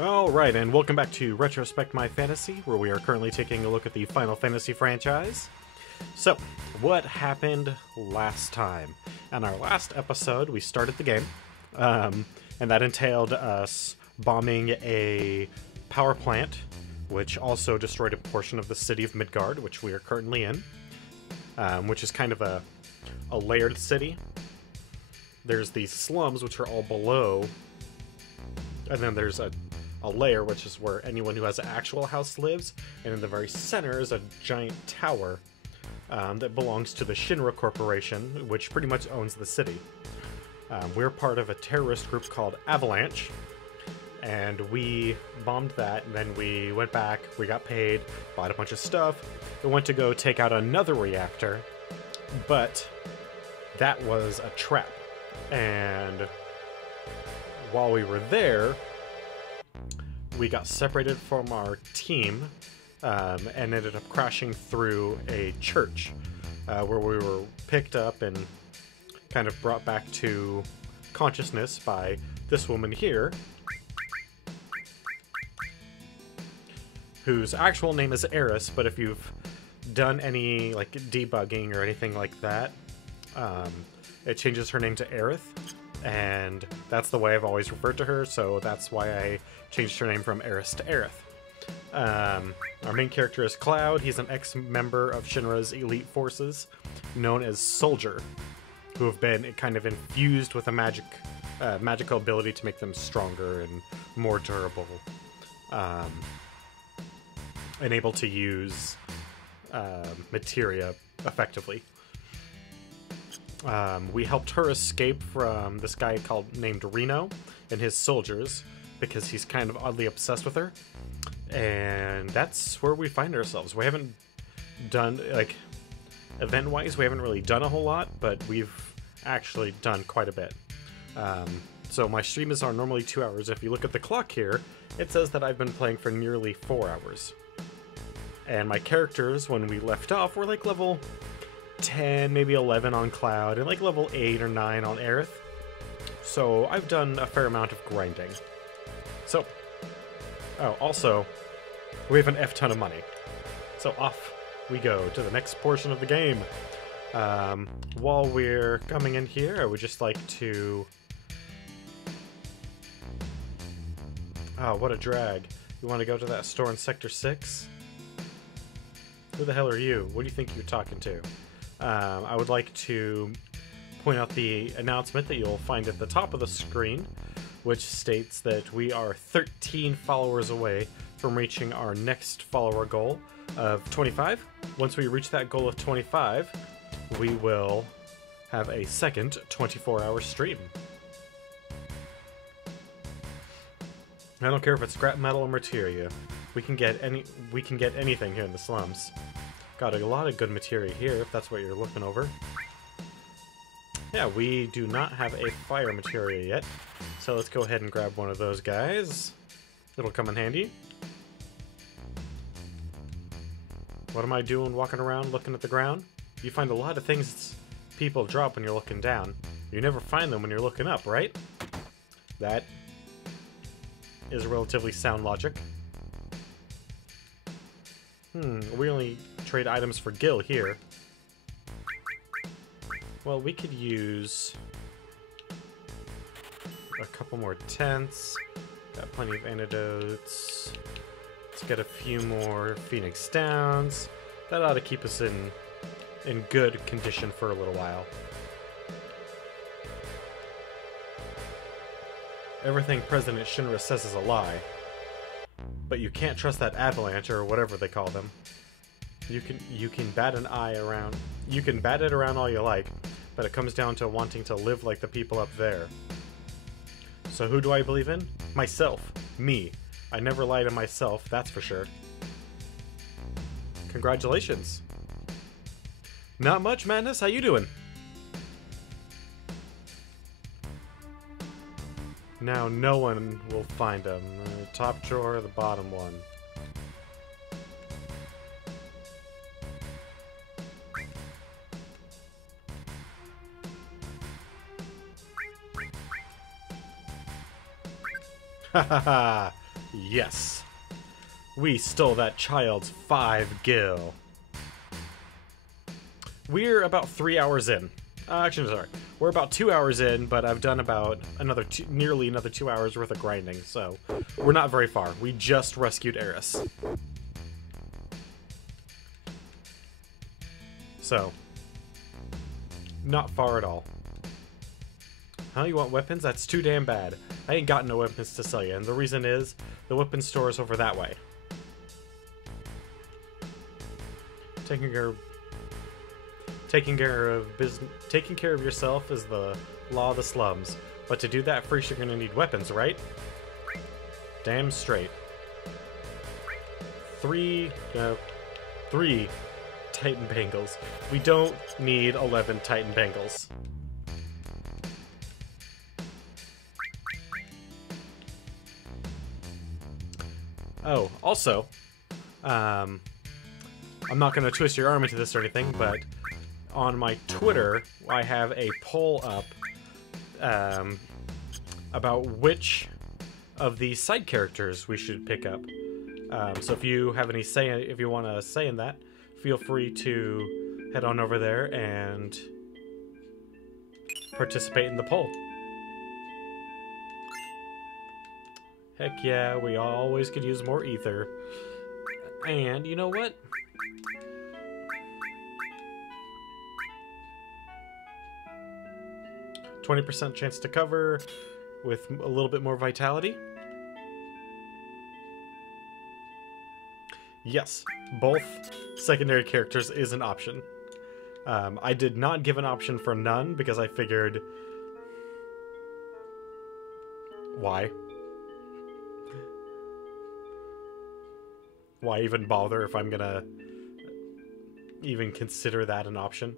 Alright, and welcome back to Retrospect My Fantasy, where we are currently taking a look at the Final Fantasy franchise. So, what happened last time? In our last episode, we started the game, and that entailed us bombing a power plant, which also destroyed a portion of the city of Midgard, which we are currently in, which is kind of a layered city. There's these slums, which are all below, and then there's a layer, which is where anyone who has an actual house lives, and in the very center is a giant tower that belongs to the Shinra Corporation, which pretty much owns the city. We're part of a terrorist group called Avalanche, and we bombed that, and then we went back, we got paid, bought a bunch of stuff, we went to go take out another reactor, but that was a trap. And while we were there, we got separated from our team and ended up crashing through a church where we were picked up and kind of brought back to consciousness by this woman here, whose actual name is Eris, but if you've done any like debugging or anything like that, it changes her name to Aerith, and that's the way I've always referred to her, so that's why I changed her name from Eris to Aerith. Our main character is Cloud. He's an ex-member of Shinra's elite forces, known as Soldier, who have been kind of infused with a magical ability to make them stronger and more durable, and able to use materia effectively. We helped her escape from this guy named Reno and his soldiers, because he's kind of oddly obsessed with her, and that's where we find ourselves. We haven't done, like, event-wise, we haven't really done a whole lot, but we've actually done quite a bit. So my streams are normally 2 hours. If you look at the clock here, it says that I've been playing for nearly 4 hours. And my characters, when we left off, were like level 10, maybe 11 on Cloud, and like level 8 or 9 on Aerith. So I've done a fair amount of grinding. So, oh, also, we have an F-ton of money. So off we go to the next portion of the game. While we're coming in here, I would just like to... Oh, what a drag. You want to go to that store in Sector 6? Who the hell are you? What do you think you're talking to? I would like to point out the announcement that you'll find at the top of the screen, which states that we are 13 followers away from reaching our next follower goal of 25. Once we reach that goal of 25, we will have a second 24-hour stream. I don't care if it's scrap metal or materia. We can get anything here in the slums. Got a lot of good materia here, if that's what you're looking over. Yeah, we do not have a fire materia yet, so let's go ahead and grab one of those guys. It'll come in handy. What am I doing walking around looking at the ground? You find a lot of things people drop when you're looking down. You never find them when you're looking up, right? That is relatively sound logic. We only trade items for Gil here. Well, we could use a couple more tents. Got plenty of antidotes. Let's get a few more Phoenix Downs. That ought to keep us in good condition for a little while. Everything President Shinra says is a lie. But you can't trust that Avalanche, or whatever they call them. You can bat an eye around. You can bat it around all you like, but it comes down to wanting to live like the people up there. So who do I believe in? Myself. Me. I never lie to myself, that's for sure. Congratulations. Not much, Madness. How you doing? Now no one will find them. The top drawer or the bottom one. Ha ha ha! Yes. We stole that child's 5 gil. We're about 3 hours in. Actually, sorry. We're about 2 hours in, but I've done about nearly another 2 hours worth of grinding, so we're not very far. We just rescued Eris. So, not far at all. Huh, you want weapons? That's too damn bad. I ain't got no weapons to sell you, and the reason is, the weapon store is over that way. Taking care of yourself is the law of the slums. But to do that first, you're gonna need weapons, right? Damn straight. Three Titan Bangles. We don't need 11 Titan Bangles. Oh, also, I'm not going to twist your arm into this or anything, but on my Twitter, I have a poll up about which of the side characters we should pick up. So if you have any say, if you want to say in that, feel free to head on over there and participate in the poll. Heck yeah, we always could use more ether. And you know what? %20 chance to cover with a little bit more vitality. Yes, both secondary characters is an option. I did not give an option for none because I figured... Why? Why even bother if I'm gonna even consider that an option?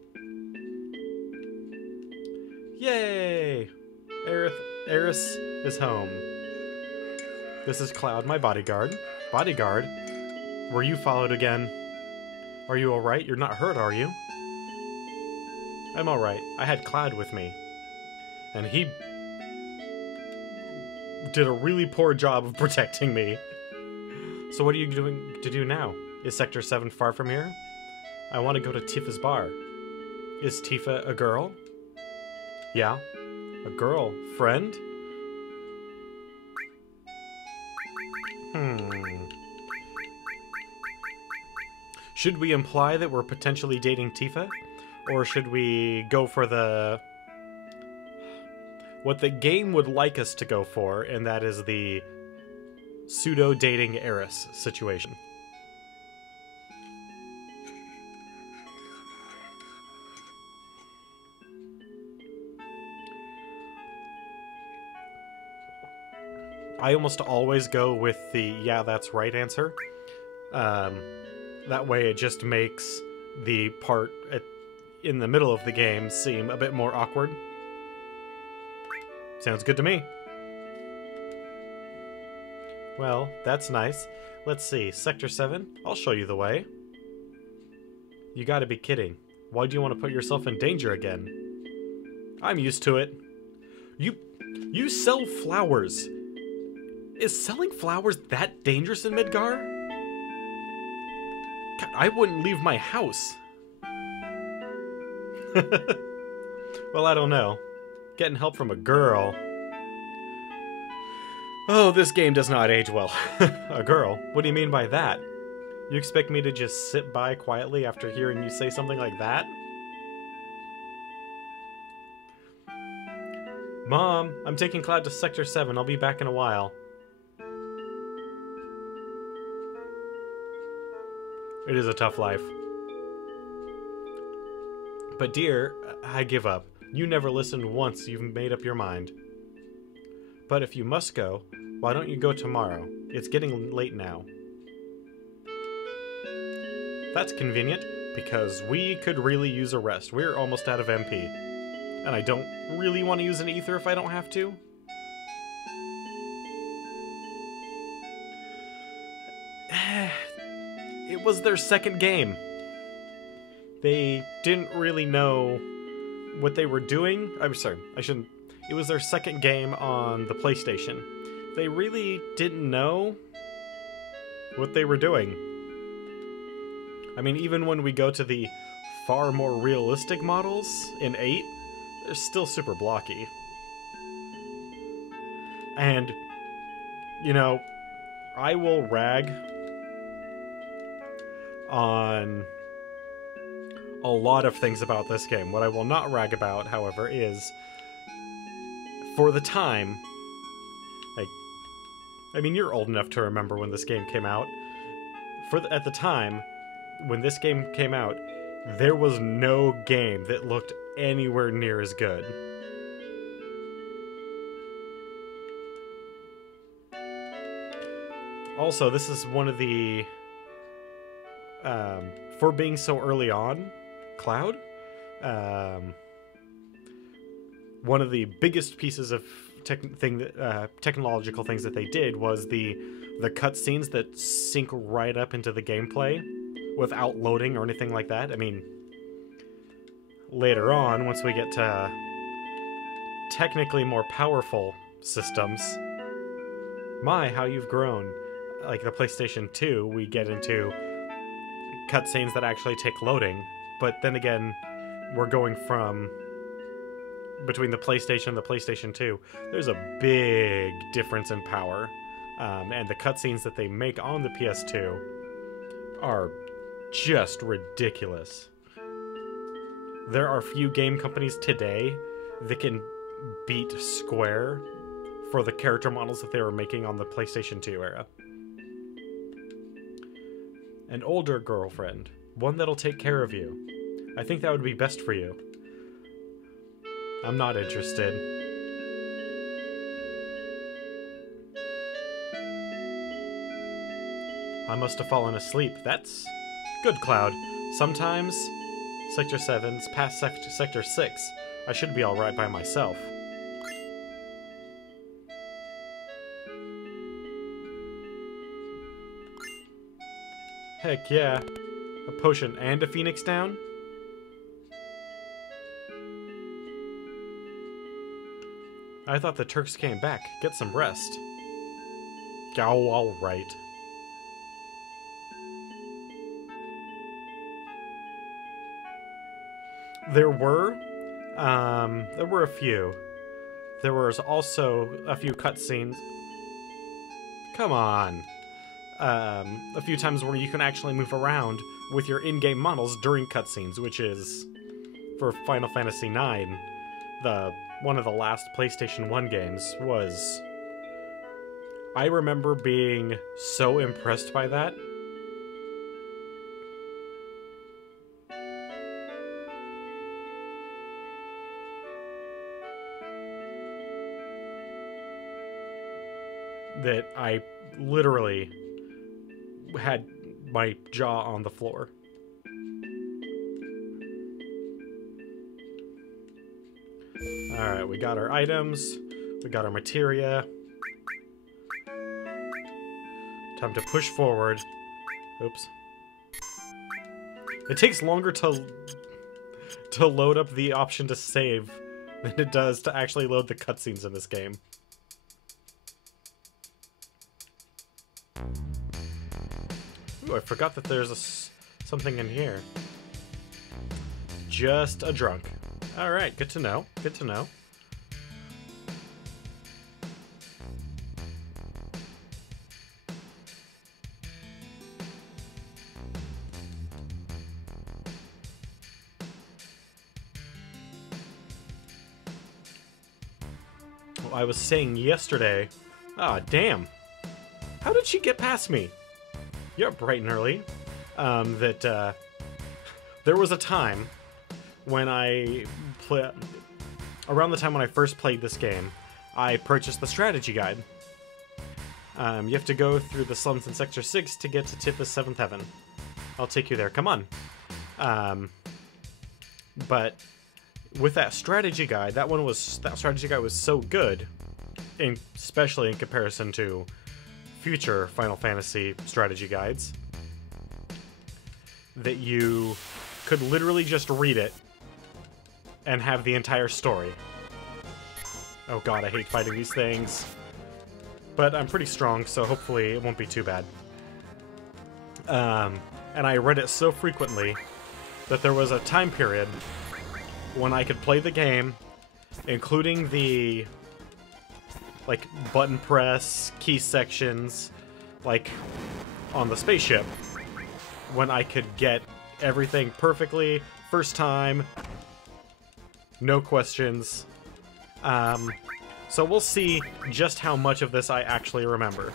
Yay! Eris is home. This is Cloud, my bodyguard. Bodyguard? Were you followed again? Are you alright? You're not hurt, are you? I'm alright. I had Cloud with me. And he did a really poor job of protecting me. So what are you doing to do now? Is Sector 7 far from here? I want to go to Tifa's bar. Is Tifa a girl? Yeah. A girl. Friend? Should we imply that we're potentially dating Tifa? Or should we go for what the game would like us to go for, and that is the pseudo-dating Eris situation? I almost always go with the yeah, that's right answer. That way it just makes the part in the middle of the game seem a bit more awkward. Sounds good to me. Well, that's nice. Let's see, Sector 7? I'll show you the way. You gotta be kidding. Why do you want to put yourself in danger again? I'm used to it. You sell flowers. Is selling flowers that dangerous in Midgar? God, I wouldn't leave my house. Well, I don't know. Getting help from a girl. Oh, this game does not age well. A girl? What do you mean by that? You expect me to just sit by quietly after hearing you say something like that? Mom, I'm taking Cloud to Sector 7. I'll be back in a while. It is a tough life. But dear, I give up. You never listened once you've made up your mind. But if you must go, why don't you go tomorrow? It's getting late now. That's convenient, because we could really use a rest. We're almost out of MP. And I don't really want to use an ether if I don't have to. It was their second game. They didn't really know what they were doing. I'm sorry, I shouldn't. It was their second game on the PlayStation. they really didn't know what they were doing. I mean, even when we go to the far more realistic models in 8, they're still super blocky. And, you know, I will rag on a lot of things about this game. What I will not rag about, however, is for the time, like, I mean, you're old enough to remember when this game came out. At the time, when this game came out, there was no game that looked anywhere near as good. Also, this is one of the... for being so early on, Cloud, one of the biggest pieces of technological things that they did was the cutscenes that sync right up into the gameplay without loading or anything like that. I mean, later on, once we get to technically more powerful systems, my, how you've grown. Like the PlayStation 2, we get into cutscenes that actually take loading, but then again, we're going from between the PlayStation and the PlayStation 2, there's a big difference in power, and the cutscenes that they make on the PS2 are just ridiculous. There are few game companies today that can beat Square for the character models that they were making on the PlayStation 2 era. An older girlfriend, one that'll take care of you. I think that would be best for you. I'm not interested. I must have fallen asleep. That's good, Cloud. Sometimes Sector 7's past Sector 6. I should be alright by myself. Heck yeah. A potion and a Phoenix down? I thought the Turks came back. Get some rest. Oh, alright. There were a few. There was also a few cutscenes. Come on. A few times where you can actually move around with your in-game models during cutscenes, which is, for Final Fantasy IX, one of the last PlayStation 1 games, was... I remember being so impressed by that. That I literally had my jaw on the floor. Alright, we got our items, we got our materia. Time to push forward. Oops. It takes longer to load up the option to save than it does to actually load the cutscenes in this game. Ooh, I forgot that there's something in here. Just a drunk. Alright, good to know. Good to know. Well, I was saying yesterday... Ah, damn. How did she get past me? You're up bright and early. There was a time when around the time when I first played this game, I purchased the strategy guide. You have to go through the slums in Sector 6 to get to Tifa's 7th Heaven. I'll take you there, come on. But with that strategy guide, that strategy guide was so good, especially in comparison to future Final Fantasy strategy guides, that you could literally just read it and have the entire story. Oh god, I hate fighting these things. but I'm pretty strong, so hopefully it won't be too bad. And I read it so frequently that there was a time period when I could play the game, including the, like, button press, key sections, like, on the spaceship, when I could get everything perfectly, first time, no questions. So we'll see just how much of this I actually remember.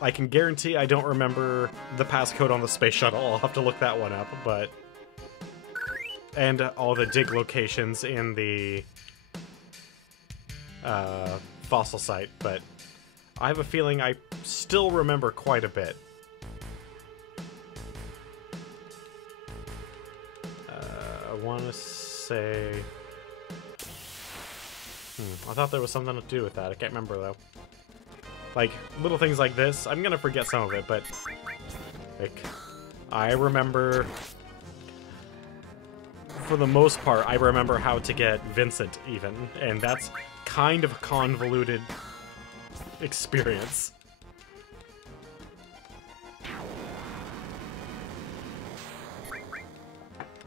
I can guarantee I don't remember the passcode on the space shuttle. I'll have to look that one up, but... And all the dig locations in the fossil site, but I have a feeling I still remember quite a bit. I want to say... I thought there was something to do with that. I can't remember, though. Like, little things like this, I'm gonna forget some of it, but... Like, I remember... For the most part, I remember how to get Vincent, even, and that's kind of a convoluted experience.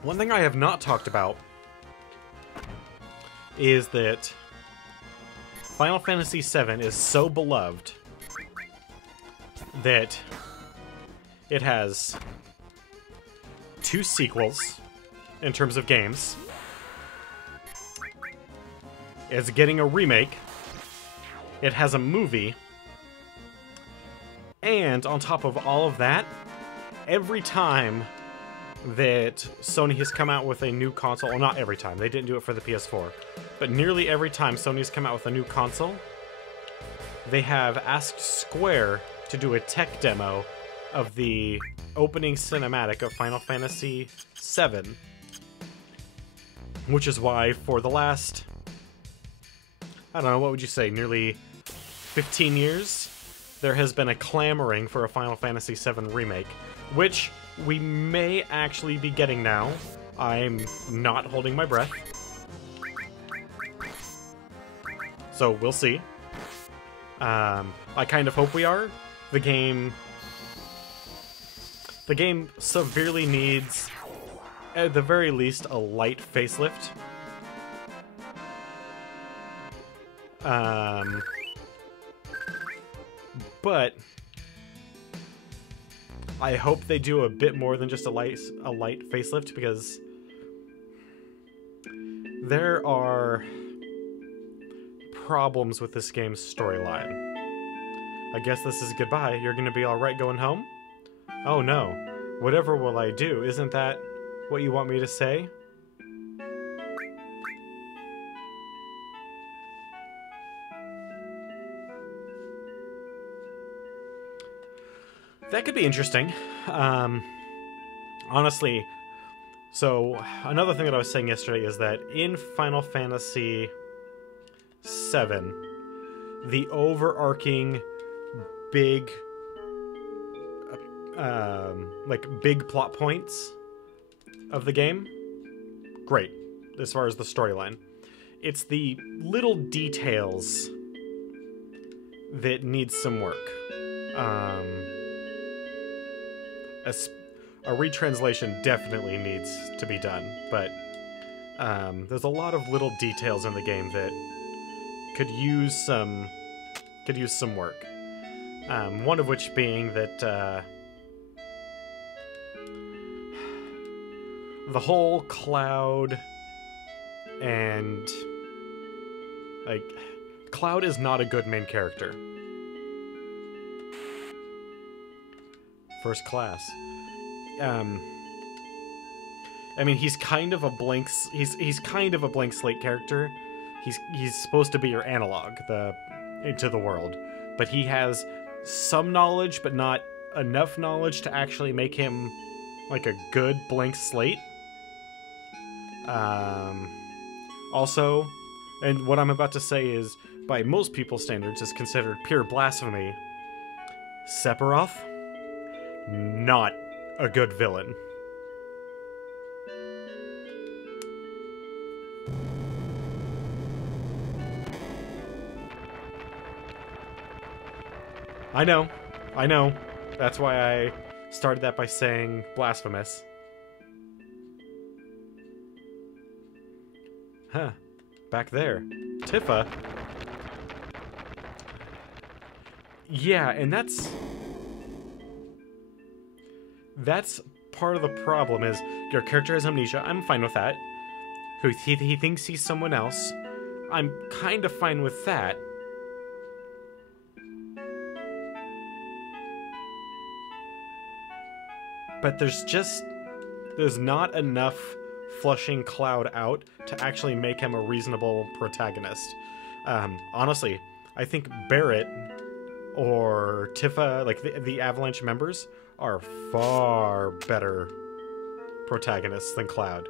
One thing I have not talked about is that Final Fantasy VII is so beloved that it has 2 sequels in terms of games. It's getting a remake. It has a movie. And on top of all of that, every time that Sony has come out with a new console, well, not every time, they didn't do it for the PS4, but nearly every time Sony's come out with a new console, they have asked Square to do a tech demo of the opening cinematic of Final Fantasy VII, which is why for the last, I don't know, what would you say, nearly 15 years, there has been a clamoring for a Final Fantasy VII remake, which we may actually be getting now. I'm not holding my breath. So we'll see. I kind of hope we are. The game severely needs, at the very least, a light facelift. But I hope they do a bit more than just a light facelift, because there are problems with this game's storyline. I guess this is goodbye. You're gonna be alright going home? Oh no. Whatever will I do? Isn't that what you want me to say? That could be interesting. Honestly, so another thing that I was saying yesterday is that in Final Fantasy VII, the overarching big, big plot points of the game, great, as far as the storyline. It's the little details that need some work. A retranslation definitely needs to be done, but there's a lot of little details in the game that could use some work. One of which being that the whole Cloud and Cloud is not a good main character. First class. I mean, he's kind of a blank. He's kind of a blank slate character. He's supposed to be your analog into the world, but he has some knowledge, but not enough knowledge to actually make him like a good blank slate. Also, and what I'm about to say is, by most people's standards, is considered pure blasphemy. Sephiroth, not a good villain. I know. I know. That's why I started that by saying blasphemous. Huh. Back there. Tifa. Yeah, and that's part of the problem is your character has amnesia. I'm fine with that. He thinks he's someone else. I'm kind of fine with that. But there's not enough flushing Cloud out to actually make him a reasonable protagonist. Honestly, I think Barret or Tifa, like the Avalanche members, are far better protagonists than Cloud.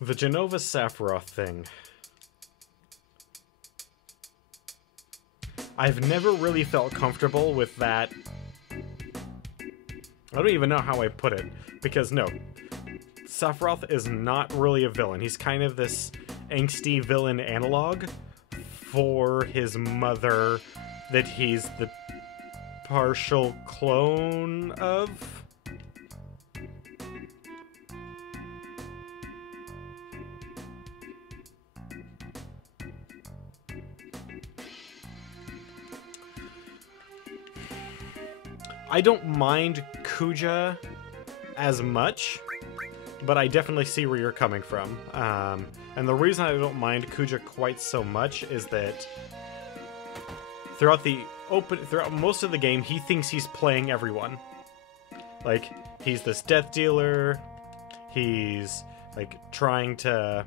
The Genova Sephiroth thing. I've never really felt comfortable with that. I don't even know how I put it, because no, Sephiroth is not really a villain. He's kind of this angsty villain analog for his mother that he's the partial clone of. I don't mind Kuja as much, but I definitely see where you're coming from. And the reason I don't mind Kuja quite so much is that throughout most of the game, he thinks he's playing everyone. Like, he's this death dealer. He's like trying to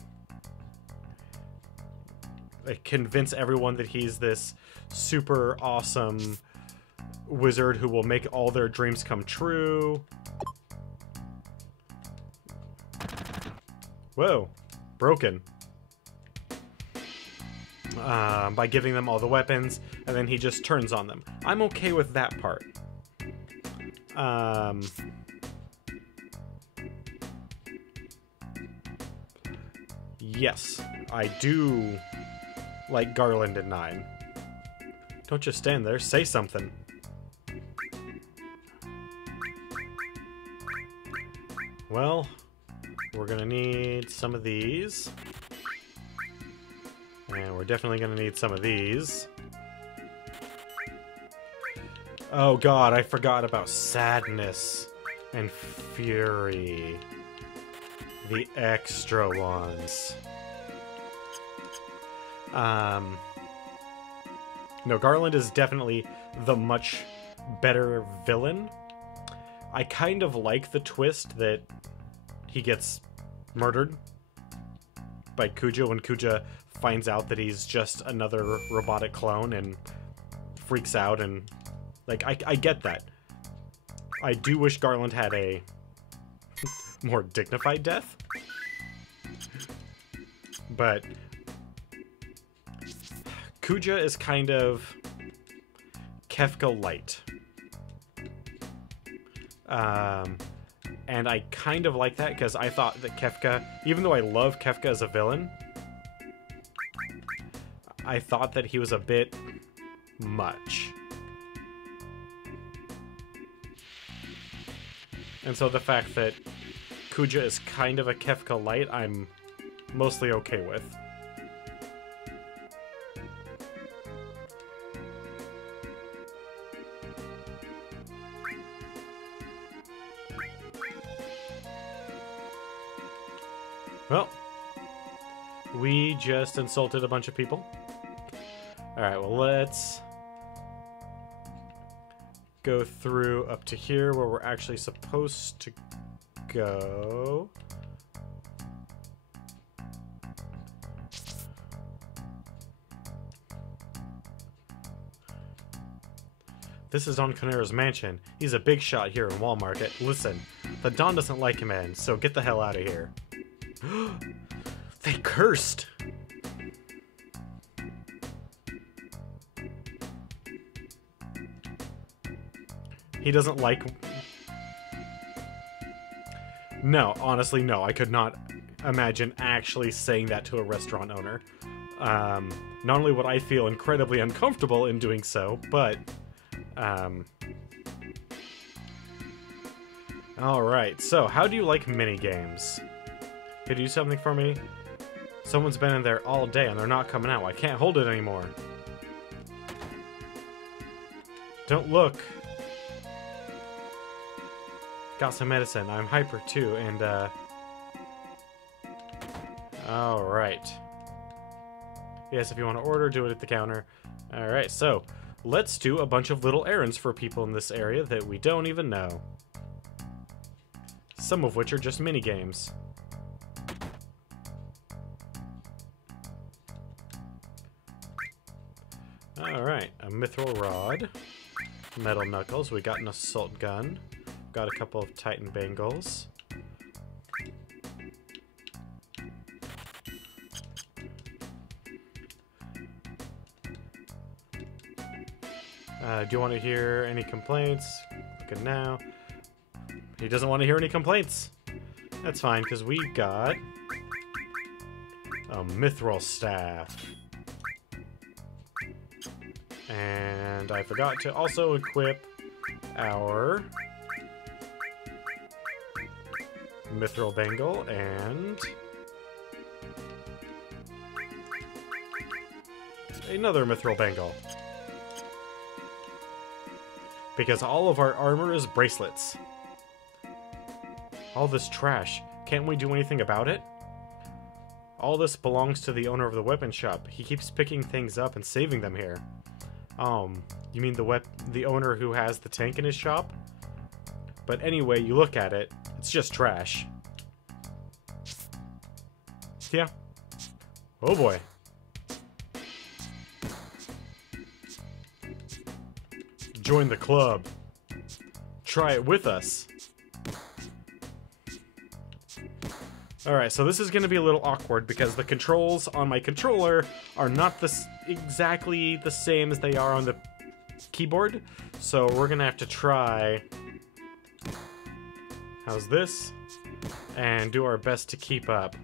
like convince everyone that he's this super awesome wizard who will make all their dreams come true. Whoa, broken. By giving them all the weapons, and then he just turns on them. I'm okay with that part. Yes, I do like Garland and 9. Don't just stand there, say something. Well, we're gonna need some of these. And we're definitely gonna need some of these. Oh god, I forgot about Sadness and Fury. The extra ones. No, Garland is definitely the much better villain. I kind of like the twist that he gets murdered by Kuja when Kuja finds out that he's just another robotic clone and freaks out, and like I get that. I do wish Garland had a more dignified death, but Kuja is kind of Kefka light. And I kind of like that because I thought that Kefka, even though I love Kefka as a villain, I thought that he was a bit much. And so the fact that Kuja is kind of a Kefka light, I'm mostly okay with. Well, we just insulted a bunch of people. Alright, well, let's go through up to here where we're actually supposed to go. This is Don Conera's mansion. He's a big shot here in Wall Market. Listen, the Don doesn't like him, man, so get the hell out of here. They cursed. He doesn't like... No, honestly, no. I could not imagine actually saying that to a restaurant owner. Not only would I feel incredibly uncomfortable in doing so, but... Alright, so how do you like minigames? Could you do something for me? Someone's been in there all day and they're not coming out. I can't hold it anymore. Don't look. Got some medicine. I'm hyper too, and alright. Yes, if you want to order, do it at the counter. Alright, so let's do a bunch of little errands for people in this area that we don't even know. Some of which are just mini games. Alright, a mithril rod, metal knuckles, we got an assault gun, got a couple of titan bangles. Do you want to hear any complaints? Good now. He doesn't want to hear any complaints. That's fine, because we got a mithril staff. And I forgot to also equip our mithril bangle and another mithril bangle. Because all of our armor is bracelets. All this trash. Can't we do anything about it? All this belongs to the owner of the weapon shop. He keeps picking things up and saving them here. You mean the owner who has the tank in his shop? But anyway, you look at it, it's just trash. Yeah. Oh boy. Join the club. Try it with us. Alright, so this is going to be a little awkward because the controls on my controller are not exactly the same as they are on the keyboard. So we're going to have to try... How's this? And do our best to keep up.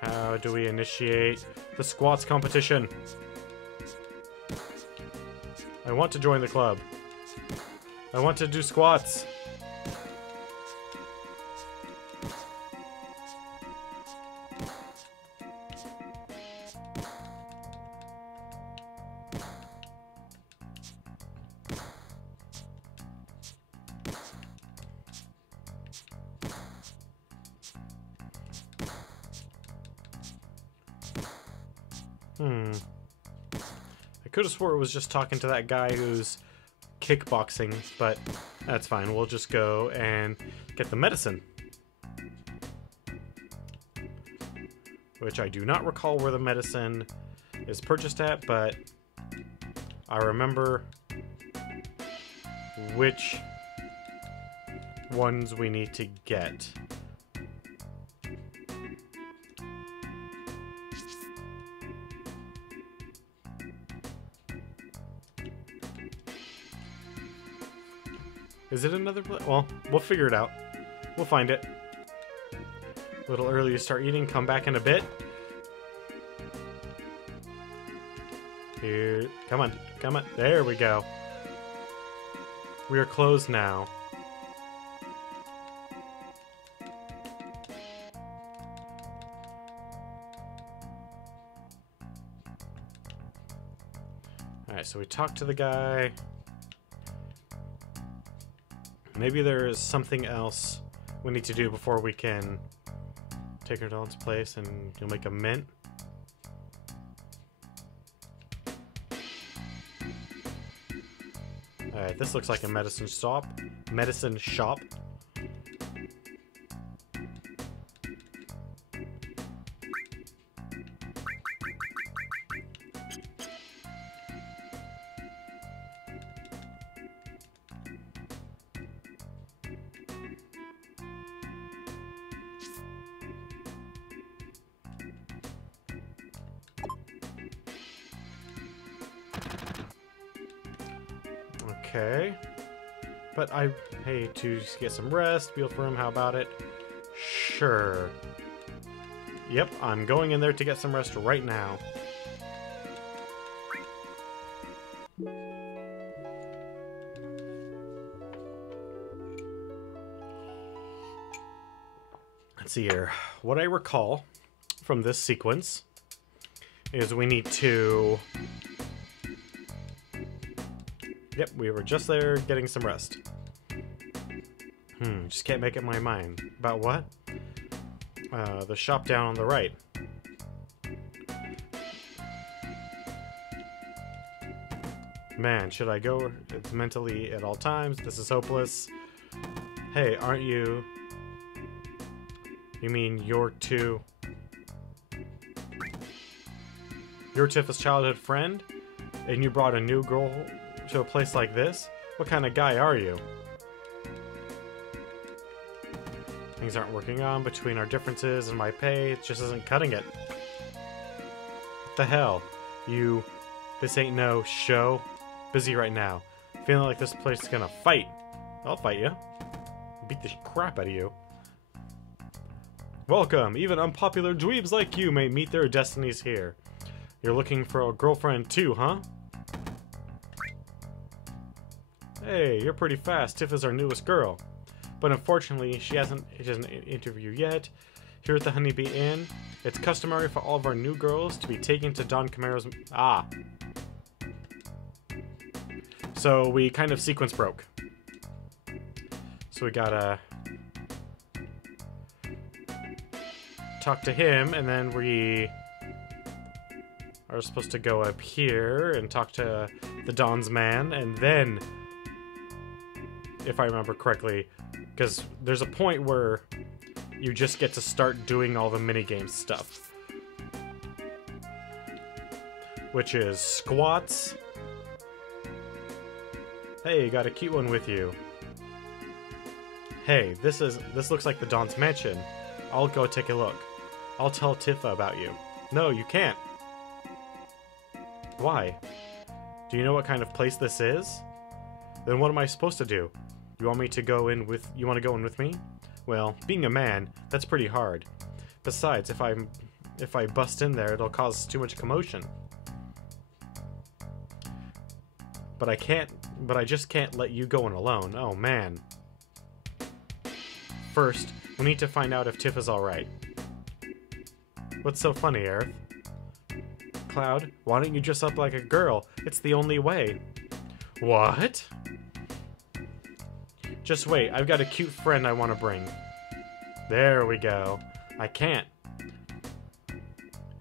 How do we initiate the squats competition? I want to join the club. I want to do squats. I could have swore it was just talking to that guy who's kickboxing, but that's fine. We'll just go and get the medicine. Which I do not recall where the medicine is purchased at, but I remember which ones we need to get. Is it another place? Well, we'll figure it out. We'll find it. A little early to start eating. Come back in a bit. Here. Come on. Come on. There we go. We are closed now. Alright, so we talked to the guy. Maybe there is something else we need to do before we can take her to Dawn's place and you'll make a mint. Alright, this looks like a medicine shop. Medicine shop. Okay. But I pay to get some rest, feel for him, how about it? Sure. Yep, I'm going in there to get some rest right now. Let's see here. What I recall from this sequence is we need to... Yep, we were just there getting some rest. Just can't make up my mind. About what? The shop down on the right. Man, should I go mentally at all times? This is hopeless. Hey, aren't you... You mean you're Tifa's childhood friend? And you brought a new girl to a place like this? What kind of guy are you? Things aren't working on between our differences and my pay. It just isn't cutting it. What the hell? This ain't no show. Busy right now. Feeling like this place is gonna fight. I'll fight you. Beat the crap out of you. Welcome. Even unpopular dweebs like you may meet their destinies here. You're looking for a girlfriend too, huh? Hey, you're pretty fast. Tifa's our newest girl. But unfortunately, she hasn't interviewed yet. Here at the Honeybee Inn, it's customary for all of our new girls to be taken to Don Camaro's... Ah. So we kind of sequence broke. So we gotta... talk to him, and then we are supposed to go up here and talk to the Don's man, and then, if I remember correctly, because there's a point where you just get to start doing all the minigame stuff, which is squats. Hey, you got a cute one with you. Hey, this looks like the Don's mansion. I'll go take a look. I'll tell Tifa about you. No, you can't. Why? Do you know what kind of place this is? Then what am I supposed to do? You want me to go in with... You want to go in with me? Well, being a man, that's pretty hard. Besides, if I bust in there, it'll cause too much commotion. But I just can't let you go in alone. Oh, man. First, we need to find out if Tifa's alright. What's so funny, Aerith? Cloud, why don't you dress up like a girl? It's the only way. What? Just wait, I've got a cute friend I want to bring. There we go. I can't.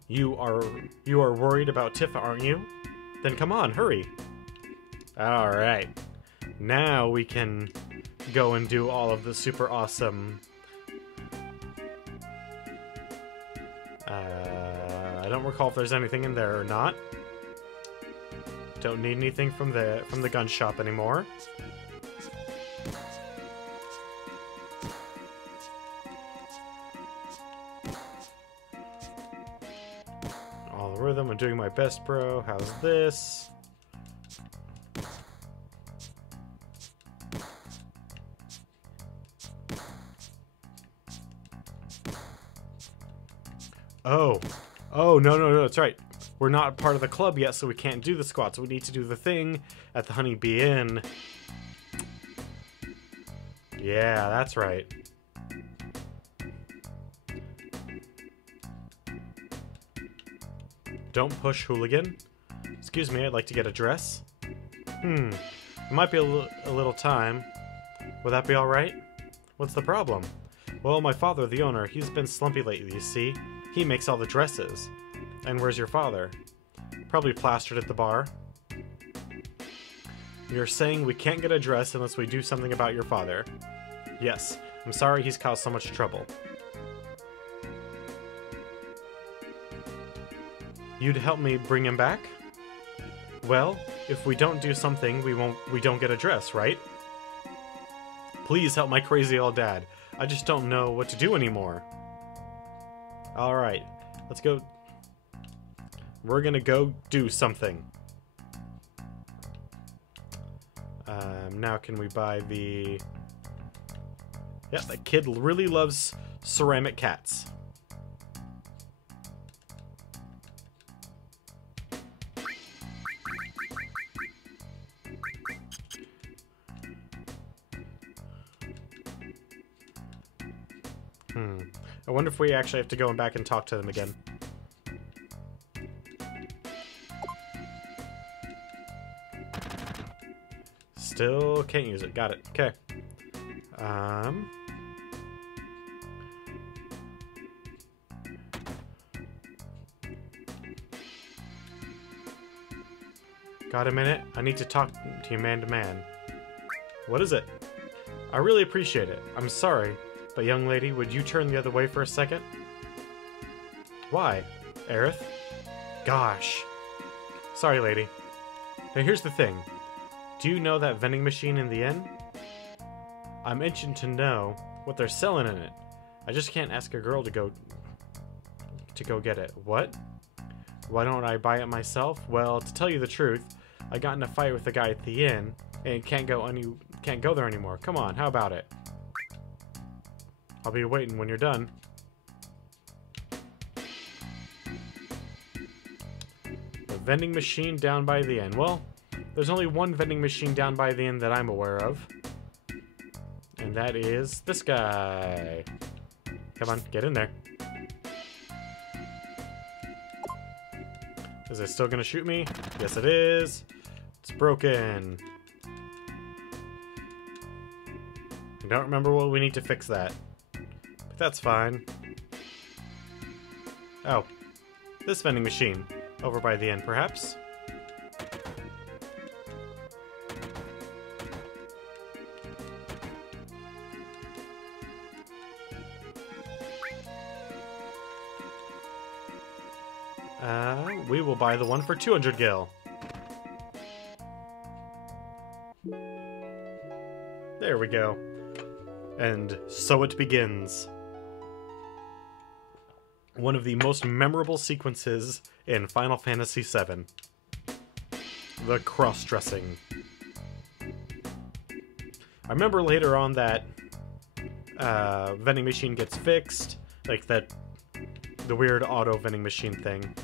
You are worried about Tifa, aren't you? Then come on, hurry. Alright. Now we can go and do all of the super awesome... I don't recall if there's anything in there or not. Don't need anything from the gun shop anymore. All the rhythm, I'm doing my best, bro. How's this? Oh, no, that's right. We're not part of the club yet, so we can't do the squats. We need to do the thing at the Honeybee Inn. Yeah, that's right. Don't push, hooligan. Excuse me, I'd like to get a dress. It might be a little time. Would that be alright? What's the problem? Well, my father, the owner, he's been slumpy lately, you see. He makes all the dresses. And where's your father? Probably plastered at the bar. You're saying we can't get a dress unless we do something about your father. Yes, I'm sorry he's caused so much trouble. You'd help me bring him back? Well, if we don't do something, we don't get a dress, right? Please help my crazy old dad. I just don't know what to do anymore. Alright, let's go. We're gonna go do something. Now can we buy the... Yeah, that kid really loves ceramic cats. I wonder if we actually have to go back and talk to them again. Still can't use it. Got it. Okay. Got a minute? I need to talk to you man to man. What is it? I really appreciate it. I'm sorry, but young lady, would you turn the other way for a second? Why? Aerith? Gosh. Sorry, lady. Now here's the thing. Do you know that vending machine in the inn? I'm itching to know what they're selling in it. I just can't ask a girl to go get it. What? Why don't I buy it myself? Well, to tell you the truth, I got in a fight with the guy at the inn and can't go there anymore. Come on, how about it? I'll be waiting when you're done. The vending machine down by the inn. Well, there's only one vending machine down by the inn that I'm aware of. And that is this guy. Come on, get in there. Is it still gonna shoot me? Yes, it is. It's broken. I don't remember what we need to fix that. But that's fine. Oh. This vending machine. Over by the end, perhaps? We will buy the one for 200 gil. There we go. And so it begins. One of the most memorable sequences in Final Fantasy VII. The cross-dressing. I remember later on that vending machine gets fixed. Like the weird auto vending machine thing.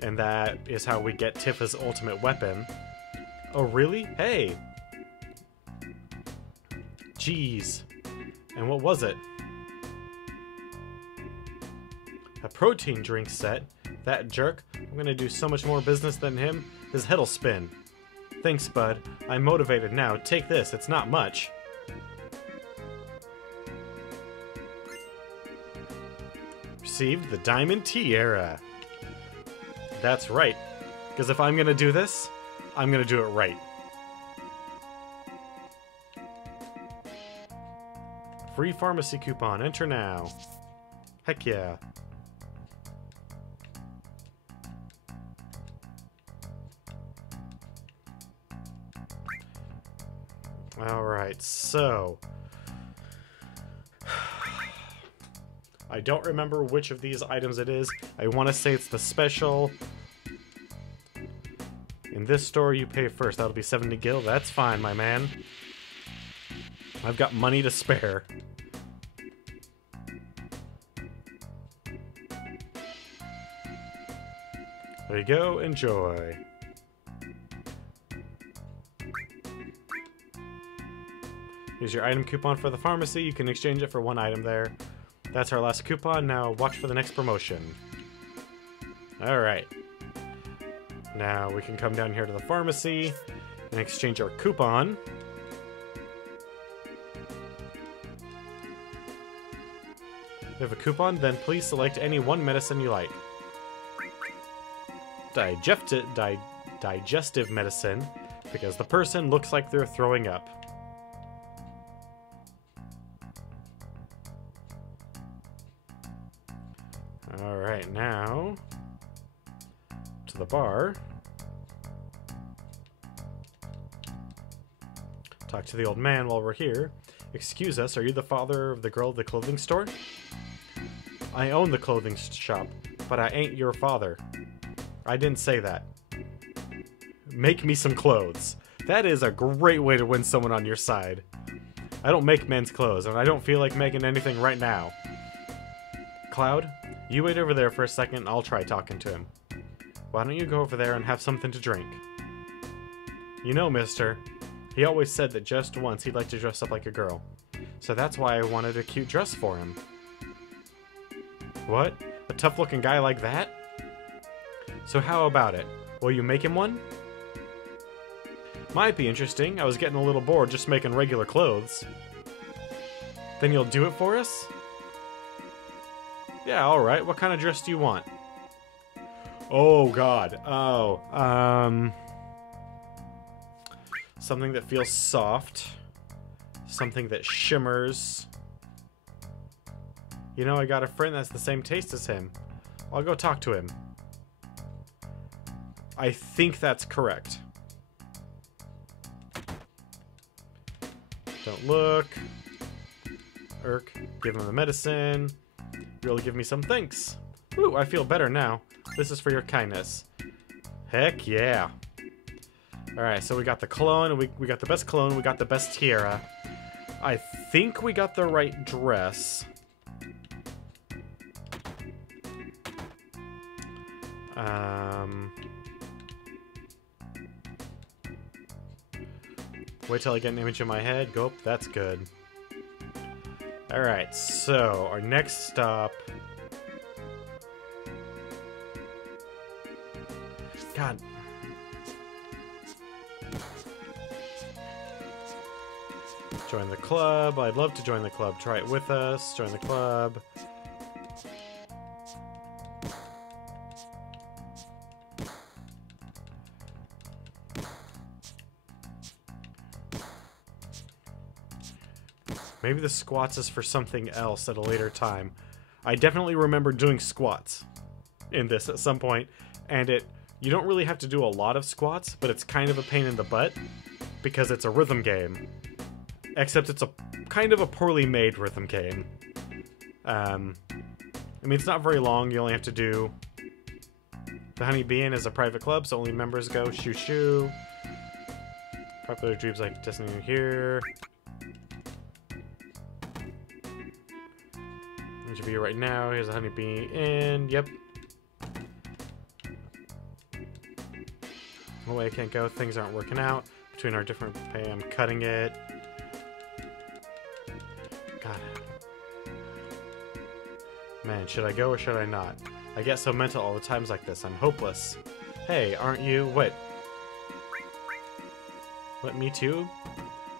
And that is how we get Tifa's ultimate weapon. Oh, really? Hey! Jeez. And what was it? A protein drink set? That jerk? I'm gonna do so much more business than him. His head'll spin. Thanks, bud. I'm motivated now. Take this. It's not much. Received the Diamond Tiara. That's right. Because if I'm gonna do this, I'm gonna do it right. Free pharmacy coupon. Enter now. Heck yeah. Alright, so... I don't remember which of these items it is. I want to say it's the special. In this store, you pay first. That'll be 70 gil. That's fine, my man. I've got money to spare. There you go. Enjoy. Here's your item coupon for the pharmacy. You can exchange it for one item there. That's our last coupon. Now watch for the next promotion. Alright. Now we can come down here to the pharmacy and exchange our coupon. If you have a coupon, then please select any one medicine you like. Digestive medicine, because the person looks like they're throwing up. Alright, now to the bar. Talk to the old man while we're here. Excuse us, are you the father of the girl at the clothing store? I own the clothing shop, but I ain't your father. I didn't say that. Make me some clothes. That is a great way to win someone on your side. I don't make men's clothes, and I don't feel like making anything right now. Cloud, you wait over there for a second, and I'll try talking to him. Why don't you go over there and have something to drink? You know, mister, he always said that just once he'd like to dress up like a girl. So that's why I wanted a cute dress for him. What? A tough-looking guy like that? So how about it? Will you make him one? Might be interesting. I was getting a little bored just making regular clothes. Then you'll do it for us? Yeah, alright. What kind of dress do you want? Oh, God. Oh, something that feels soft. Something that shimmers. You know, I got a friend that's the same taste as him. I'll go talk to him. I think that's correct. Don't look. Irk, give him the medicine. You'll give me some thanks. Ooh, I feel better now. This is for your kindness. Heck yeah. Alright, so we got the cologne, and we got the best cologne, we got the best tiara. I think we got the right dress. Wait till I get an image in my head. Go, that's good. Alright, so our next stop... God. Join the club. I'd love to join the club. Try it with us. Join the club. Maybe the squats is for something else at a later time. I definitely remember doing squats in this at some point, and you don't really have to do a lot of squats, but it's kind of a pain in the butt because it's a rhythm game. Except it's a kind of a poorly made rhythm game. I mean, it's not very long. You only have to do the Honey Bee Inn as a private club, so only members go. Shoo shoo. Popular dreams like Destiny here. Interview right now. Here's a Honey Bee Inn. Yep. No way I can't go. Things aren't working out between our different pay. I'm cutting it. God. Man, should I go or should I not? I get so mental all the times like this. I'm hopeless. Hey, aren't you? What? What, me too?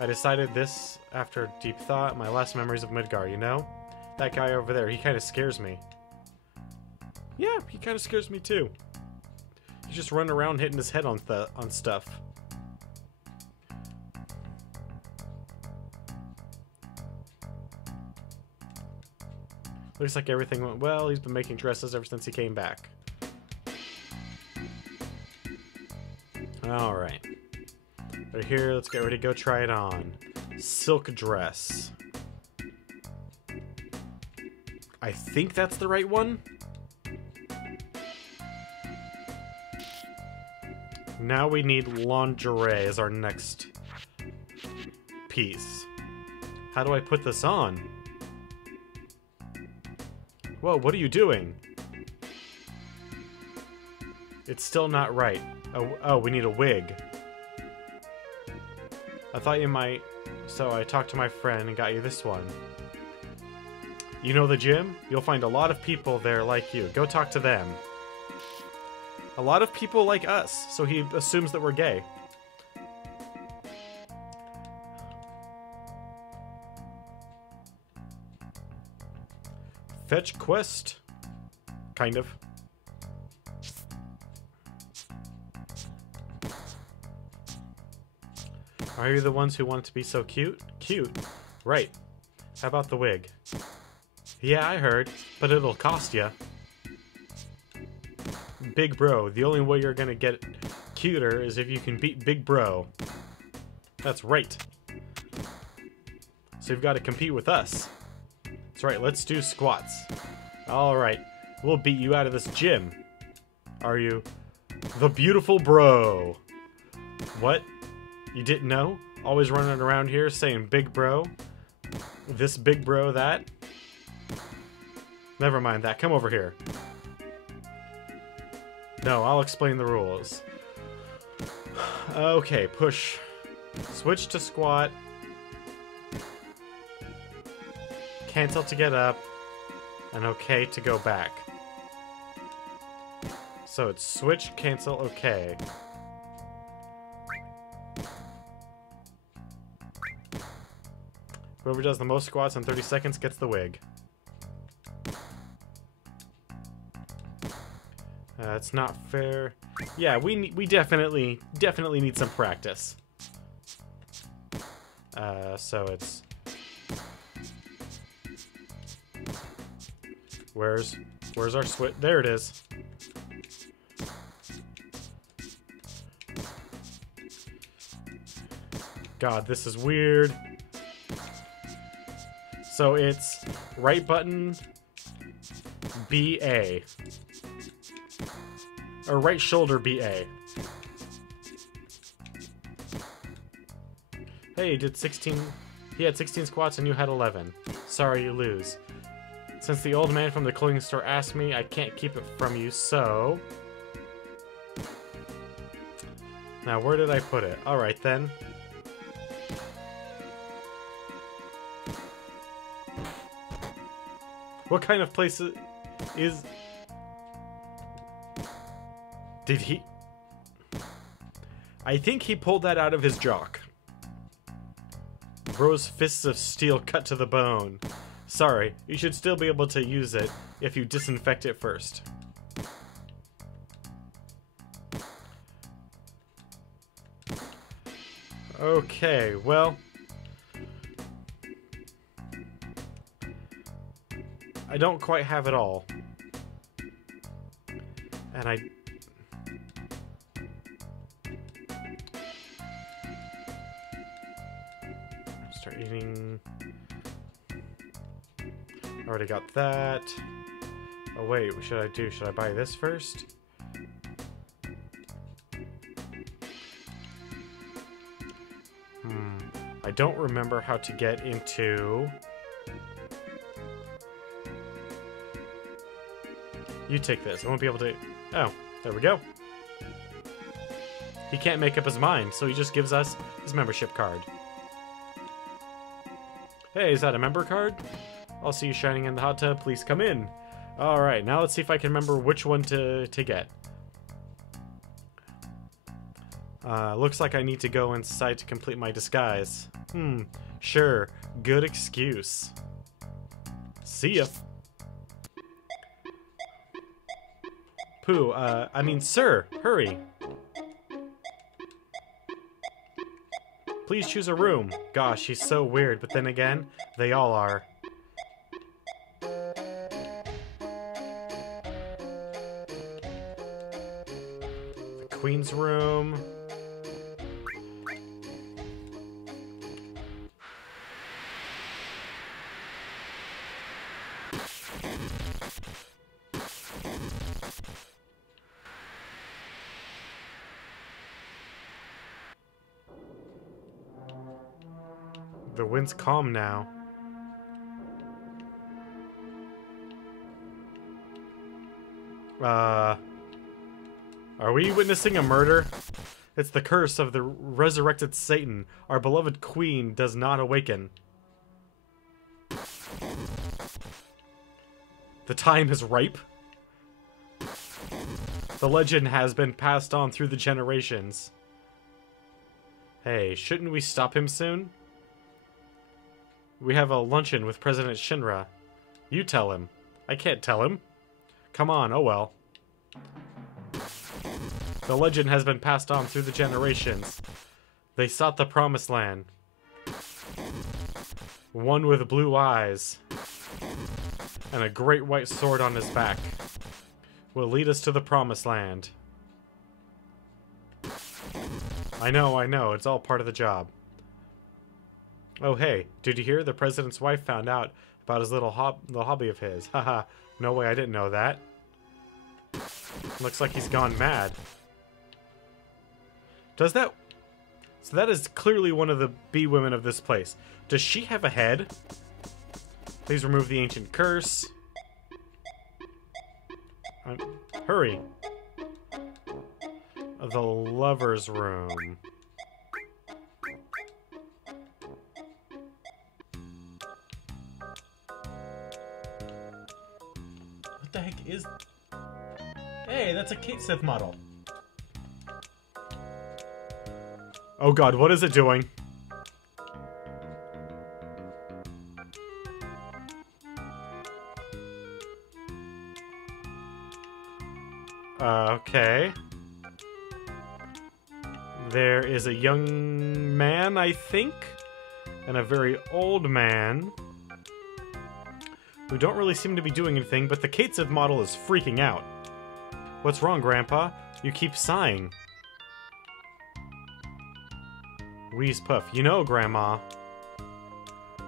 I decided this after deep thought. My last memories of Midgar, you know? That guy over there, he kind of scares me. Yeah, he kind of scares me too. He's just running around hitting his head on stuff. Looks like everything went well. He's been making dresses ever since he came back. Alright. Right here, let's get ready to go try it on. Silk dress. I think that's the right one. Now we need lingerie as our next piece. How do I put this on? Whoa, what are you doing? It's still not right. Oh, we need a wig. I thought you might, so I talked to my friend and got you this one. You know the gym? You'll find a lot of people there like you. Go talk to them. A lot of people like us, so he assumes that we're gay. Fetch quest. Kind of. Are you the ones who want to be so cute? Cute. Right. How about the wig? Yeah, I heard, but it'll cost ya. Big Bro, the only way you're gonna get cuter is if you can beat Big Bro. That's right. So you've got to compete with us. That's right, let's do squats. Alright, we'll beat you out of this gym. Are you the beautiful bro? What? You didn't know? Always running around here saying big bro. This big bro that. Never mind that. Come over here. No, I'll explain the rules. Okay, push. Switch to squat. Cancel to get up. And okay to go back. So it's switch, cancel, okay. Whoever does the most squats in 30 seconds gets the wig. It's not fair. Yeah, we definitely need some practice. So it's... Where's our switch? There it is. God, this is weird. So it's right button, BA. Or right shoulder, BA. Hey, he had 16 squats and you had 11. Sorry, you lose. Since the old man from the clothing store asked me, I can't keep it from you, so... Now, where did I put it? Alright, then. What kind of place is... Did he... I think he pulled that out of his jock. Bro's fists of steel cut to the bone. Sorry, you should still be able to use it if you disinfect it first. Okay, well... I don't quite have it all. And I... Start eating... Already got that. Oh wait, what should I do? Should I buy this first? I don't remember how to get into... You take this. I won't be able to... Oh, there we go. He can't make up his mind, so he just gives us his membership card. Hey, is that a member card? I'll see you shining in the hot tub. Please come in. Alright, now let's see if I can remember which one to get. Looks like I need to go inside to complete my disguise. Sure. Good excuse. See ya. Pooh, I mean, sir, hurry. Please choose a room. Gosh, he's so weird, but then again, they all are. The Queen's room. The wind's calm now. Are we witnessing a murder? It's the curse of the resurrected Satan. Our beloved queen does not awaken. The time is ripe. The legend has been passed on through the generations. Hey, shouldn't we stop him soon? We have a luncheon with President Shinra. You tell him. I can't tell him. Come on, oh well. The legend has been passed on through the generations. They sought the promised land. One with blue eyes and a great white sword on his back will lead us to the promised land. I know, it's all part of the job. Oh hey, did you hear? The president's wife found out about his little hobby of his. Haha, no way, I didn't know that. Looks like he's gone mad. Does that... So that is clearly one of the bee women of this place. Does she have a head? Please remove the ancient curse. Hurry. The lover's room. What the heck is... Hey, that's a Kate Sith model. Oh god, what is it doing? Okay. There is a young man, I think, and a very old man who don't really seem to be doing anything, but the Kate Sith model is freaking out. What's wrong, Grandpa? You keep sighing. Wheeze Puff. You know, Grandma.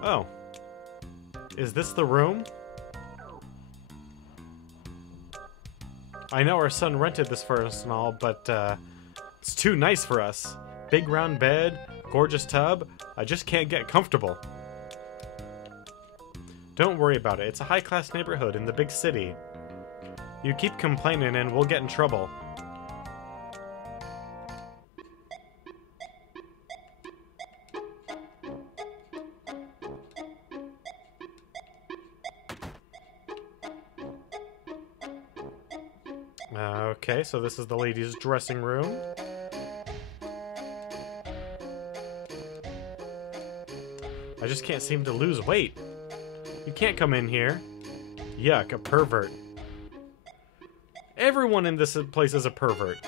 Oh. Is this the room? I know our son rented this for us and all, but, it's too nice for us. Big round bed, gorgeous tub. I just can't get comfortable. Don't worry about it. It's a high-class neighborhood in the big city. You keep complaining and we'll get in trouble. Okay, so this is the ladies' dressing room. I just can't seem to lose weight. You can't come in here. Yuck, a pervert. Everyone in this place is a pervert.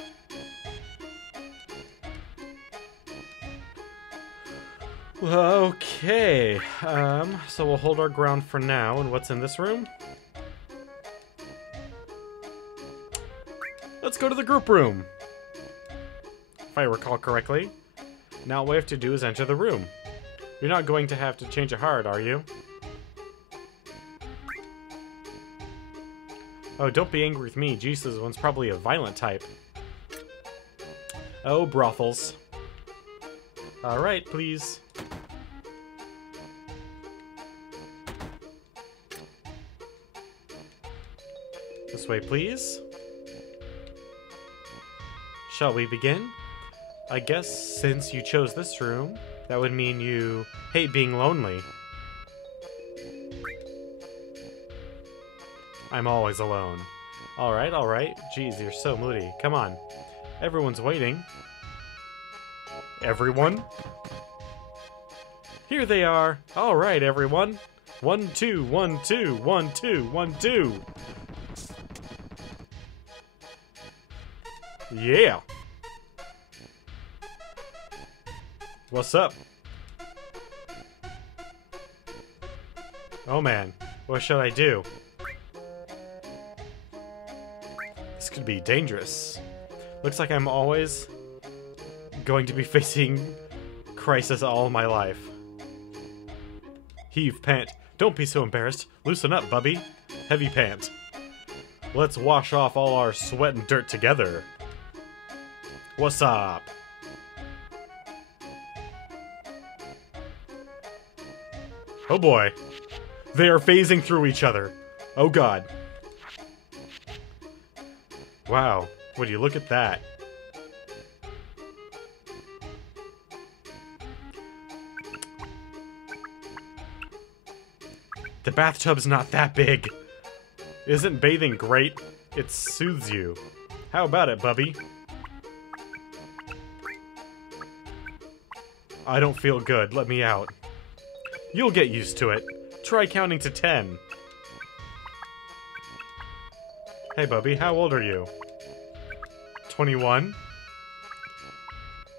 Okay, so we'll hold our ground for now. And what's in this room? Let's go to the group room. If I recall correctly. Now all we have to do is enter the room. You're not going to have to change a heart, are you? Oh, don't be angry with me. Jesus, one's probably a violent type. Oh, brothels. Alright, please. This way, please. Shall we begin? I guess since you chose this room, that would mean you hate being lonely. I'm always alone. Alright, alright. Jeez, you're so moody. Come on. Everyone's waiting. Everyone? Here they are. Alright, everyone. 1, 2, 1, 2, 1, 2, 1, 2. Yeah. What's up? Oh man, what should I do? This could be dangerous. Looks like I'm always going to be facing crisis all my life. Heave, pant. Don't be so embarrassed. Loosen up, bubby. Heavy pant. Let's wash off all our sweat and dirt together. What's up? Oh boy. They are phasing through each other. Oh god. Wow. Would you look at that? The bathtub's not that big. Isn't bathing great? It soothes you. How about it, bubby? I don't feel good. Let me out. You'll get used to it. Try counting to 10. Hey, Bubby, how old are you? 21?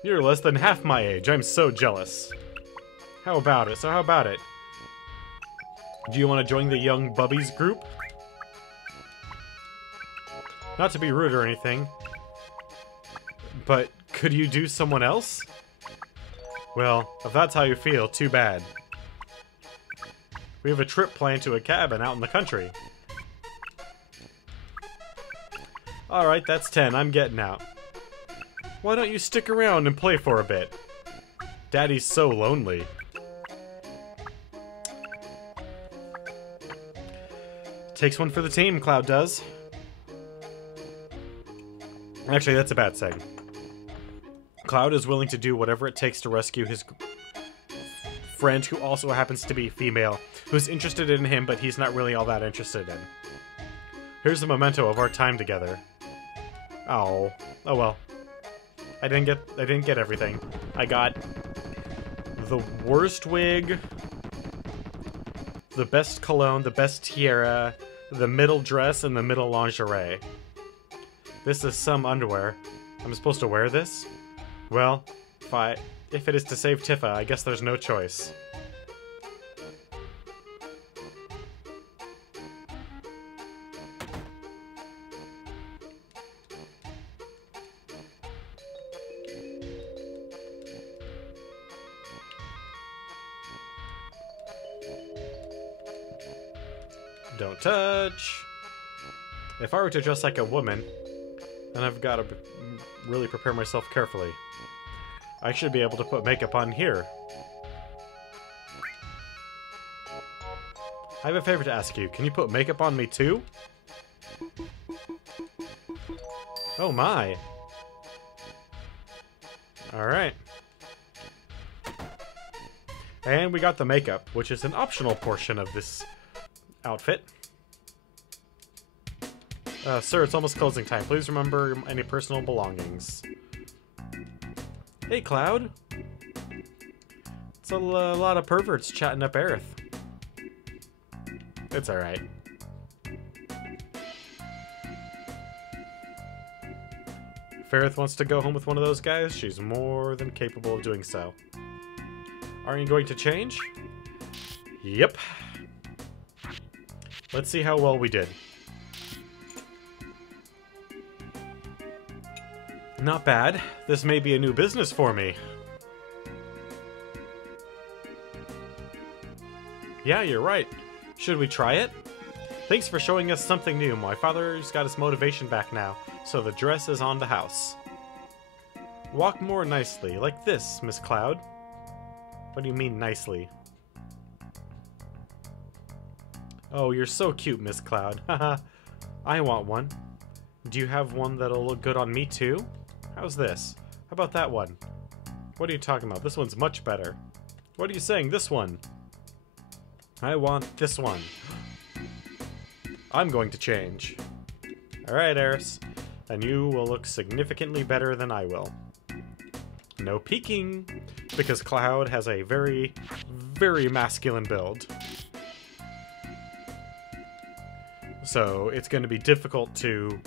You're less than half my age. I'm so jealous. How about it? So how about it? Do you want to join the young Bubbies group? Not to be rude or anything, but could you do someone else? Well, if that's how you feel, too bad. We have a trip planned to a cabin out in the country. Alright, that's 10. I'm getting out. Why don't you stick around and play for a bit? Daddy's so lonely. Takes one for the team, Cloud does. Actually, that's a bad saying. Cloud is willing to do whatever it takes to rescue his friend, who also happens to be female, who's interested in him, but he's not really all that interested in. Here's a memento of our time together. Oh well. I didn't get everything. I got the worst wig, the best cologne, the best tiara, the middle dress, and the middle lingerie. This is some underwear. I'm supposed to wear this? Well, if it is to save Tifa, I guess there's no choice. Don't touch. If I were to dress like a woman, then I've got to really prepare myself carefully. I should be able to put makeup on here. I have a favor to ask you. Can you put makeup on me too? Oh my. Alright. And we got the makeup, which is an optional portion of this outfit. Sir, it's almost closing time. Please remember any personal belongings. Hey, Cloud. It's a lot of perverts chatting up Aerith. It's alright. If Aerith wants to go home with one of those guys, she's more than capable of doing so. Aren't you going to change? Yep. Let's see how well we did. Not bad. This may be a new business for me. Yeah, you're right. Should we try it? Thanks for showing us something new. My father's got his motivation back now, so the dress is on the house. Walk more nicely, like this, Miss Cloud. What do you mean, nicely? Oh, you're so cute, Miss Cloud. Haha. I want one. Do you have one that'll look good on me, too? How's this? How about that one? What are you talking about? This one's much better. What are you saying? This one? I want this one. I'm going to change. Alright, Eris. And you will look significantly better than I will. No peeking, because Cloud has a very, very masculine build. So it's going to be difficult to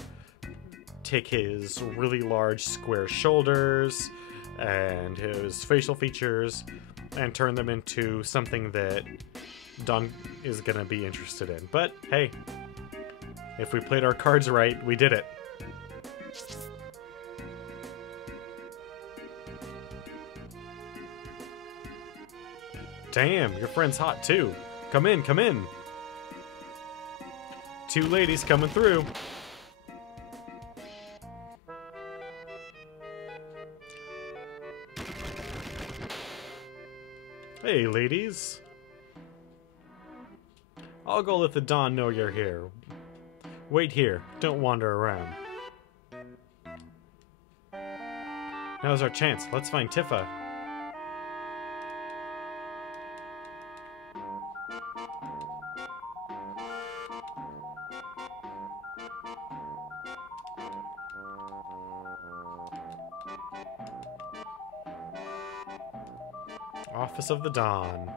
take his really large square shoulders and his facial features and turn them into something that Dawn is going to be interested in. But hey, if we played our cards right, we did it. Damn, your friend's hot too. Come in, come in. Two ladies coming through. Hey, ladies. I'll go let the Dawn know you're here. Wait here. Don't wander around. Now's our chance. Let's find Tifa. Office of the Dawn.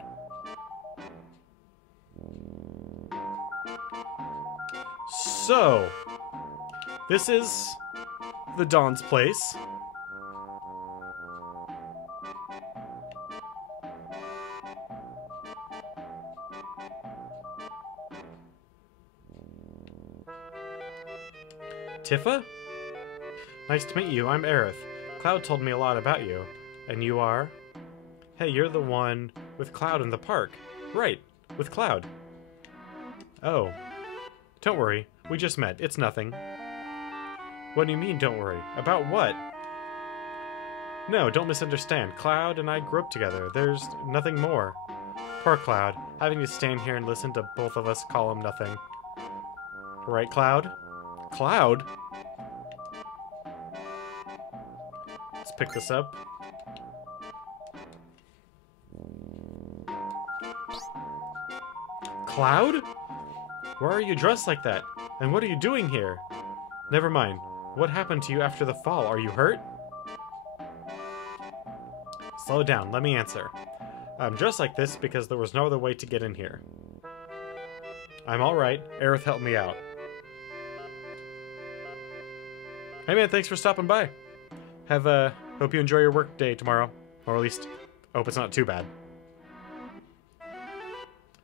So, this is the Dawn's place. Tifa? Nice to meet you. I'm Aerith. Cloud told me a lot about you. And you are? Hey, you're the one with Cloud in the park. Right, with Cloud. Oh. Don't worry, we just met. It's nothing. What do you mean, don't worry? About what? No, don't misunderstand. Cloud and I grew up together. There's nothing more. Poor Cloud, having to stand here and listen to both of us call him nothing. Right, Cloud? Cloud? Let's pick this up. Cloud? Why are you dressed like that? And what are you doing here? Never mind. What happened to you after the fall? Are you hurt? Slow down, let me answer. I'm dressed like this because there was no other way to get in here. I'm alright. Aerith helped me out. Hey man, thanks for stopping by. Hope you enjoy your work day tomorrow. Or at least, hope it's not too bad.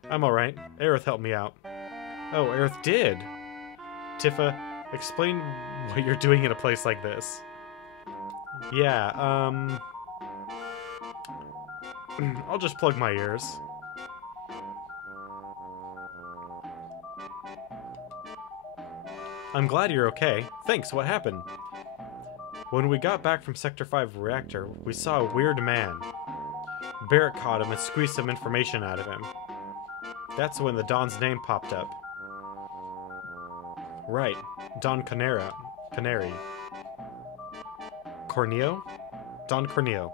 I'm alright. Aerith helped me out. Oh, Aerith did? Tifa, explain what you're doing in a place like this. Yeah, I'll just plug my ears. I'm glad you're okay. Thanks, what happened? When we got back from Sector 5 reactor, we saw a weird man. Barrett caught him and squeezed some information out of him. That's when the Don's name popped up. Right, Don Canary. Corneo? Don Corneo.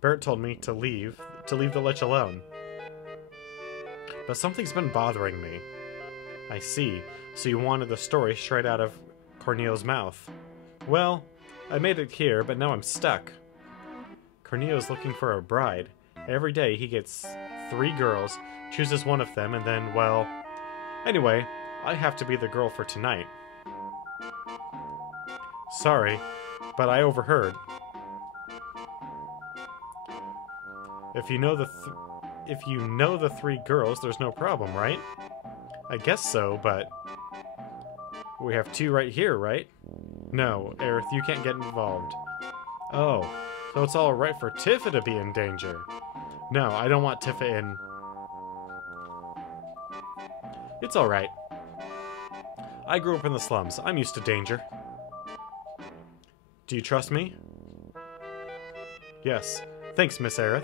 Barrett told me to leave the Lich alone. But something's been bothering me. I see. So you wanted the story straight out of Corneo's mouth. Well, I made it here, but now I'm stuck. Corneo's looking for a bride. Every day he gets 3 girls, chooses one of them, and then, well... Anyway, I have to be the girl for tonight. Sorry, but I overheard. If you know the 3 girls, there's no problem, right? I guess so, but... We have 2 right here, right? No, Aerith, you can't get involved. Oh, so it's alright for Tifa to be in danger. No, I don't want Tifa in... It's alright. I grew up in the slums. I'm used to danger. Do you trust me? Yes. Thanks, Miss Aerith.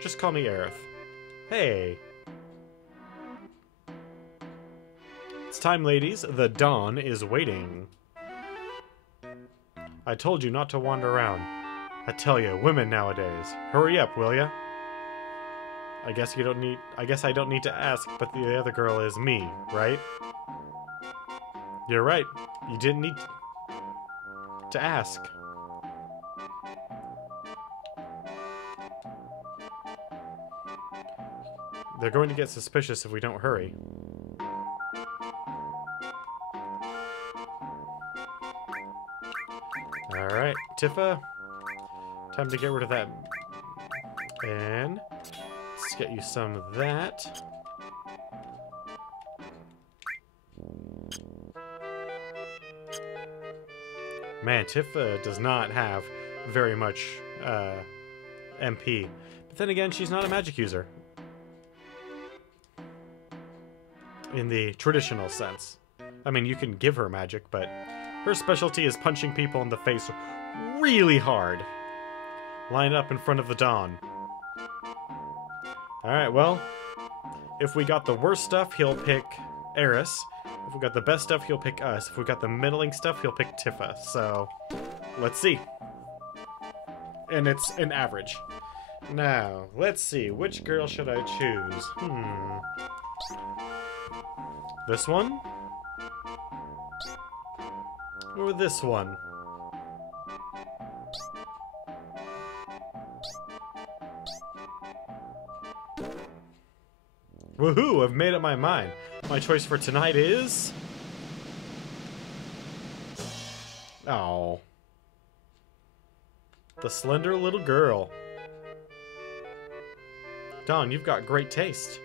Just call me Aerith. Hey. It's time, ladies. The dawn is waiting. I told you not to wander around. I tell you, women nowadays. Hurry up, will ya? I guess I don't need to ask, but the other girl is me, right? You're right. You didn't need to ask. They're going to get suspicious if we don't hurry. Alright, Tifa. Time to get rid of that. And let's get you some of that. Man, Tifa does not have very much MP. But then again, she's not a magic user. In the traditional sense. I mean, you can give her magic, but her specialty is punching people in the face really hard. Line up in front of the Dawn. Alright, well, if we got the worst stuff, he'll pick Eris. If we got the best stuff, he'll pick us. If we got the middling stuff, he'll pick Tifa. So, let's see. And it's an average. Now, let's see. Which girl should I choose? This one? Or this one? Woohoo! I've made up my mind. My choice for tonight is... Oh. The slender little girl. Dawn, you've got great taste.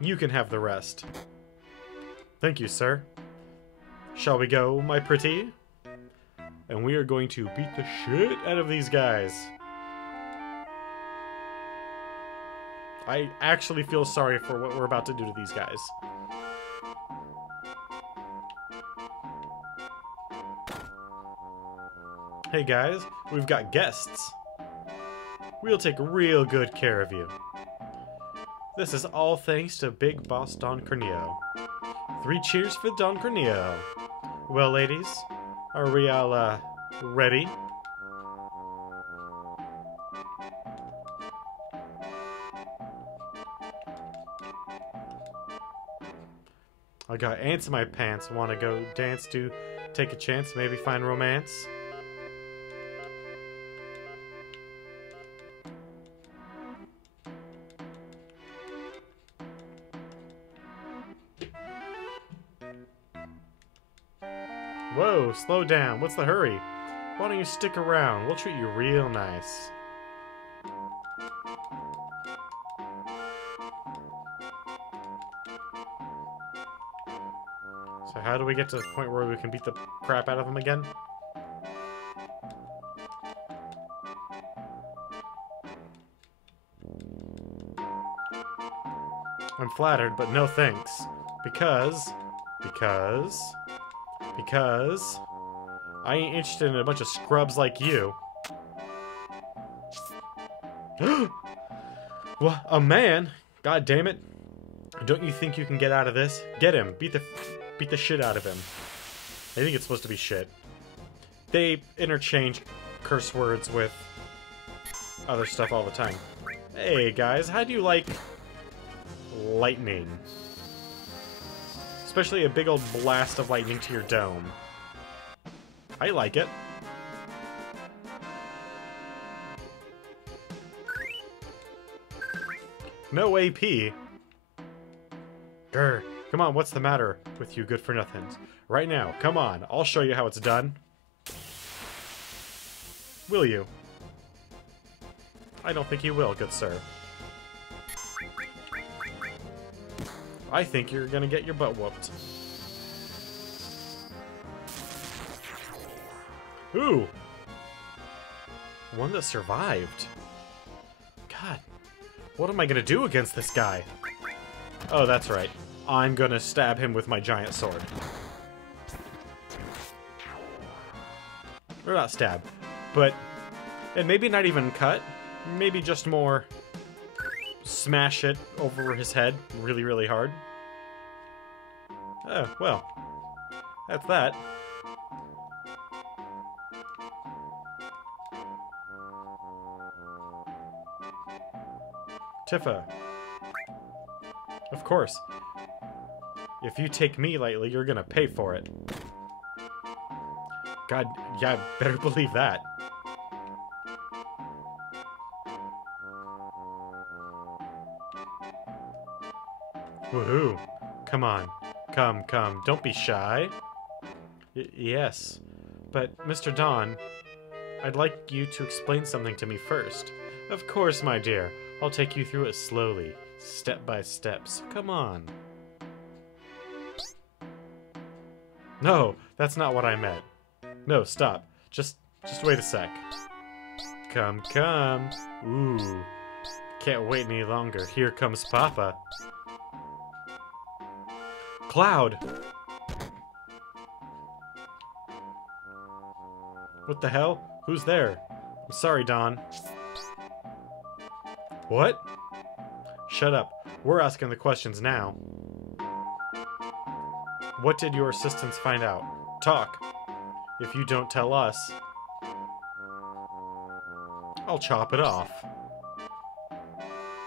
You can have the rest. Thank you, sir. Shall we go, my pretty? And we are going to beat the shit out of these guys. I actually feel sorry for what we're about to do to these guys. Hey guys, we've got guests. We'll take real good care of you. This is all thanks to Big Boss Don Corneo. 3 cheers for Don Corneo. Well, ladies, are we all, ready? I got ants in my pants. Want to go dance to take a chance, maybe find romance? Whoa, slow down. What's the hurry? Why don't you stick around? We'll treat you real nice. So how do we get to the point where we can beat the crap out of him again? I'm flattered, but no thanks. Because I ain't interested in a bunch of scrubs like you. What? A man? God damn it. Don't you think you can get out of this? Get him. Beat the shit out of him. I think it's supposed to be shit. They interchange curse words with other stuff all the time. Hey guys, how do you like lightning? Especially a big old blast of lightning to your dome. I like it. No AP. Grr. Come on, what's the matter with you good-for-nothings? Right now, come on, I'll show you how it's done. Will you? I don't think you will, good sir. I think you're gonna get your butt whooped. Ooh! One that survived. God, what am I gonna do against this guy? Oh, that's right. I'm gonna stab him with my giant sword. Or not stab, but... and maybe not even cut. Maybe just more... smash it over his head really, really hard. Oh, well. That's that. Tifa. Of course. If you take me lightly, you're gonna pay for it. God, yeah, better believe that. Woohoo. Come on. Come, come. Don't be shy. Yes. But, Mr. Don, I'd like you to explain something to me first. Of course, my dear. I'll take you through it slowly, step by step, so come on. No, that's not what I meant. No, stop. Just wait a sec. Come, come. Ooh. Can't wait any longer. Here comes Papa. Cloud! What the hell? Who's there? I'm sorry, Don. What? Shut up. We're asking the questions now. What did your assistants find out? Talk. If you don't tell us, I'll chop it off.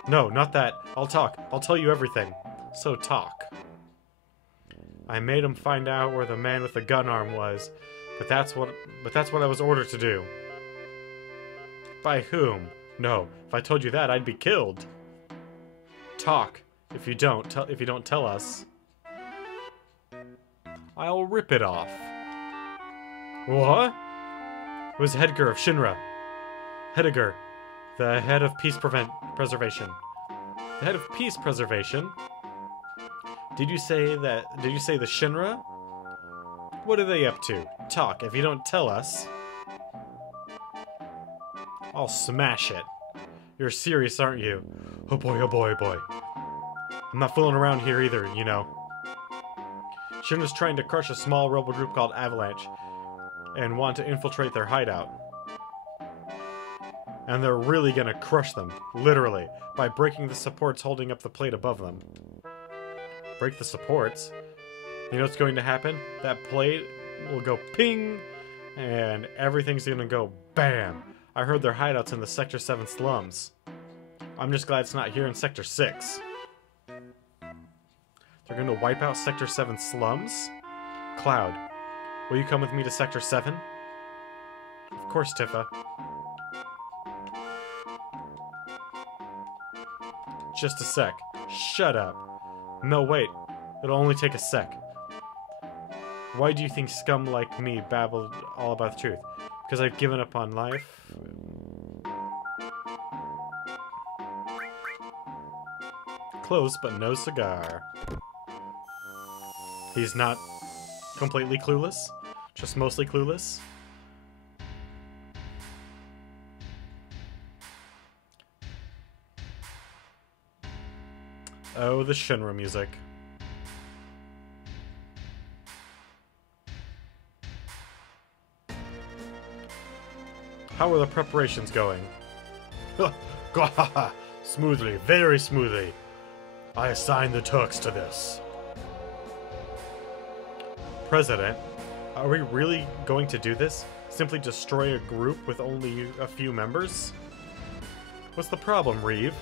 No, not that. I'll talk. I'll tell you everything. So talk. I made him find out where the man with the gun arm was, but that's what I was ordered to do. By whom? No, if I told you that, I'd be killed. Talk. If you don't tell us, I'll rip it off. What? It was Hedgar of Shinra. Hedgar, the head of peace preservation. The head of peace preservation? Did you say the Shinra? What are they up to? Talk. If you don't tell us, I'll smash it. You're serious, aren't you? Oh boy, oh boy, oh boy. I'm not fooling around here either, you know. Shinra's trying to crush a small rebel group called Avalanche. and want to infiltrate their hideout. And they're really gonna crush them, literally, by breaking the supports holding up the plate above them. Break the supports? You know what's going to happen? That plate will go ping, and everything's gonna go bam. I heard their hideouts in the Sector 7 slums. I'm just glad it's not here in Sector 6. They're gonna wipe out Sector 7 slums? Cloud, will you come with me to Sector 7? Of course, Tifa. Just a sec. Shut up. No, wait. It'll only take a sec. Why do you think scum like me babbled all about the truth? Because I've given up on life? Close, but no cigar. He's not completely clueless? Just mostly clueless? Oh, the Shinra music. How are the preparations going? Smoothly, very smoothly. I assign the Turks to this. President, are we really going to do this? Simply destroy a group with only a few members? What's the problem, Reeve?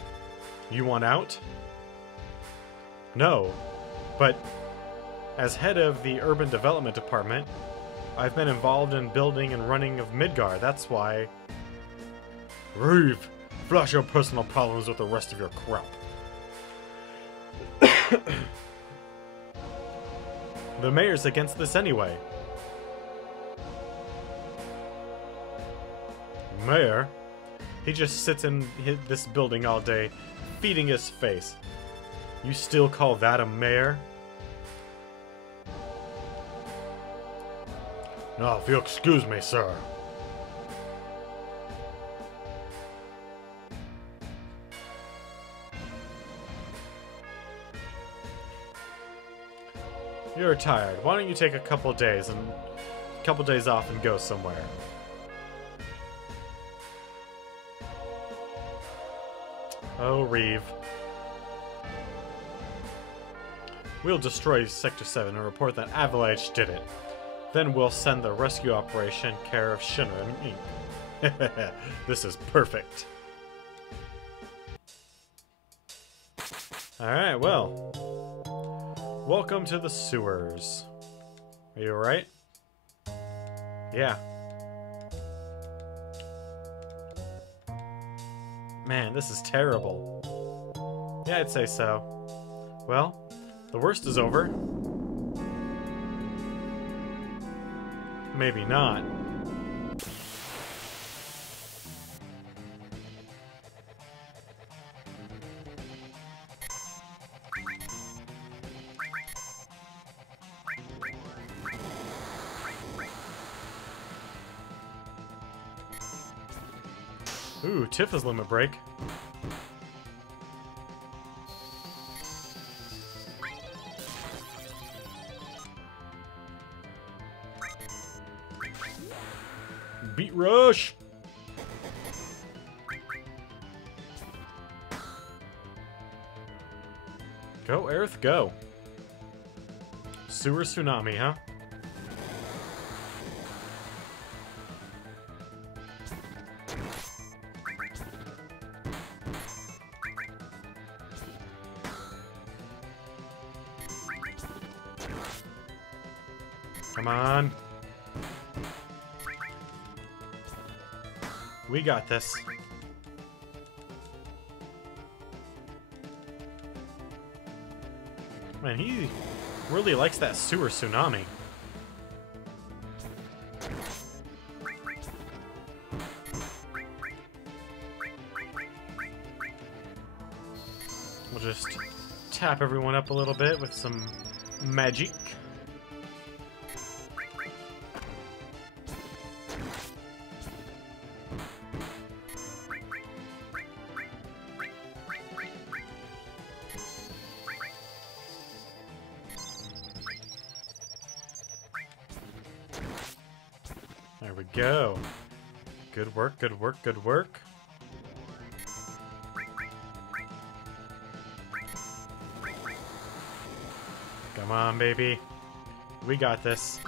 You want out? No, but as head of the Urban Development Department, I've been involved in building and running of Midgar, that's why. Reeve, flush your personal problems with the rest of your crop. The mayor's against this anyway. Mayor? He just sits in this building all day, feeding his face. You still call that a mayor? Now, if you'll excuse me, sir. You're tired. Why don't you take a couple days off and go somewhere? Oh, Reeve. We'll destroy Sector 7 and report that Avalanche did it. Then we'll send the rescue operation care of Shinra Inc. This is perfect. Alright, well. Welcome to the sewers. Are you alright? Yeah. Man, this is terrible. Yeah, I'd say so. Well, the worst is over. Maybe not. Ooh, Tifa's limit break. Beat rush! Go, Aerith, go. Sewer tsunami, huh? Come on. We got this. Man, he really likes that sewer tsunami. We'll just tap everyone up a little bit with some magic. we go. Good work, good work, good work. Come on, baby. We got this.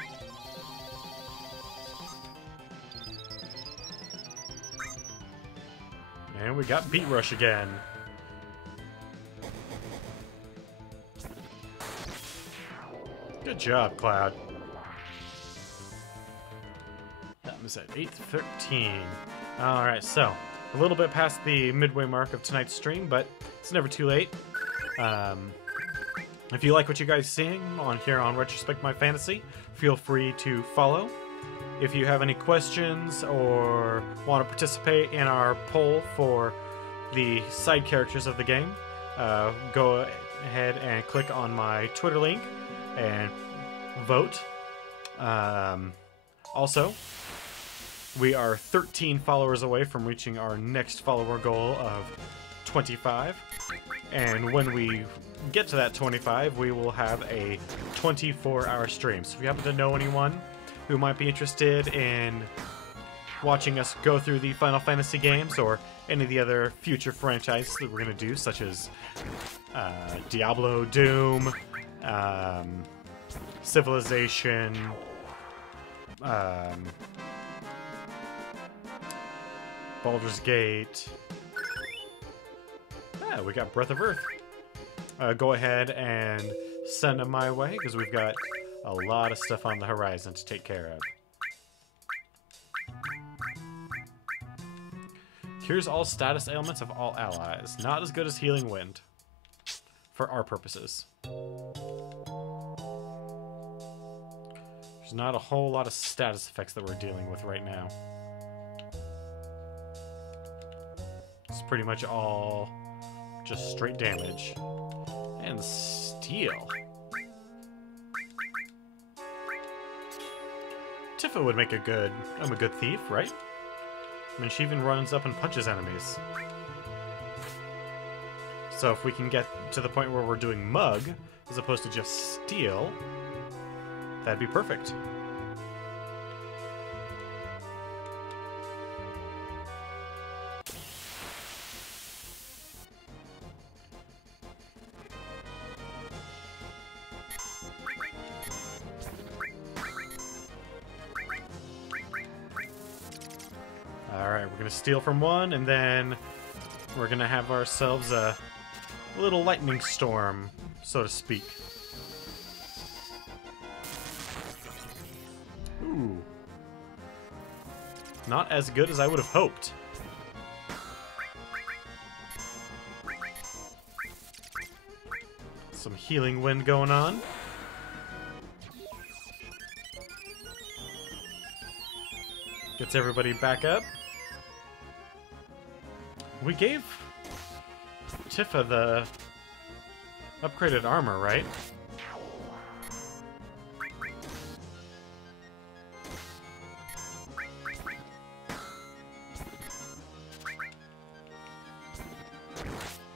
And we got Beat Rush again. Good job, Cloud. That was at 8:13. Alright, so a little bit past the midway mark of tonight's stream, but it's never too late. If you like what you guys are seeing on here on Retrospect My Fantasy, feel free to follow. If you have any questions or want to participate in our poll for the side characters of the game, go ahead and click on my Twitter link and vote. Also, we are 13 followers away from reaching our next follower goal of 25. And when we get to that 25, we will have a 24-hour stream. So if you happen to know anyone who might be interested in watching us go through the Final Fantasy games or any of the other future franchises that we're going to do, such as Diablo, Doom, Civilization, Baldur's Gate. Yeah, we got Breath of Earth. Go ahead and send them my way, because we've got a lot of stuff on the horizon to take care of. Cures all status ailments of all allies. Not as good as Healing Wind, for our purposes. There's not a whole lot of status effects that we're dealing with right now. It's pretty much all just straight damage. And steel. Tifa would make a good thief, right? I mean, she even runs up and punches enemies. So if we can get to the point where we're doing Mug, as opposed to just Steel, that'd be perfect. Alright, we're gonna steal from one, and then we're gonna have ourselves a little lightning storm, so to speak. Ooh. Not as good as I would have hoped. Some Healing Wind going on. Gets everybody back up. We gave Tifa the upgraded armor, right?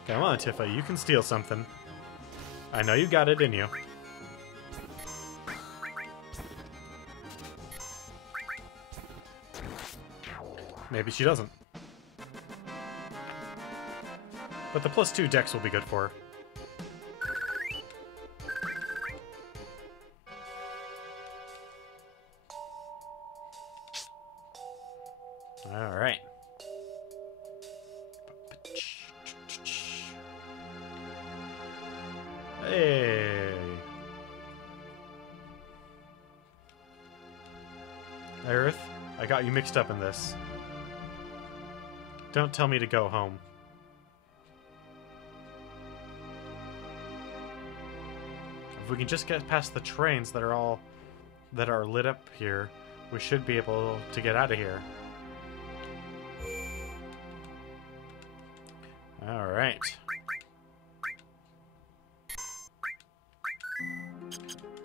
Come on, Tifa, you can steal something. I know you got it in you. Maybe she doesn't. But the +2 dex will be good for her. Alright. Hey. Aerith, I got you mixed up in this. Don't tell me to go home. If we can just get past the trains that are lit up here, we should be able to get out of here. All right.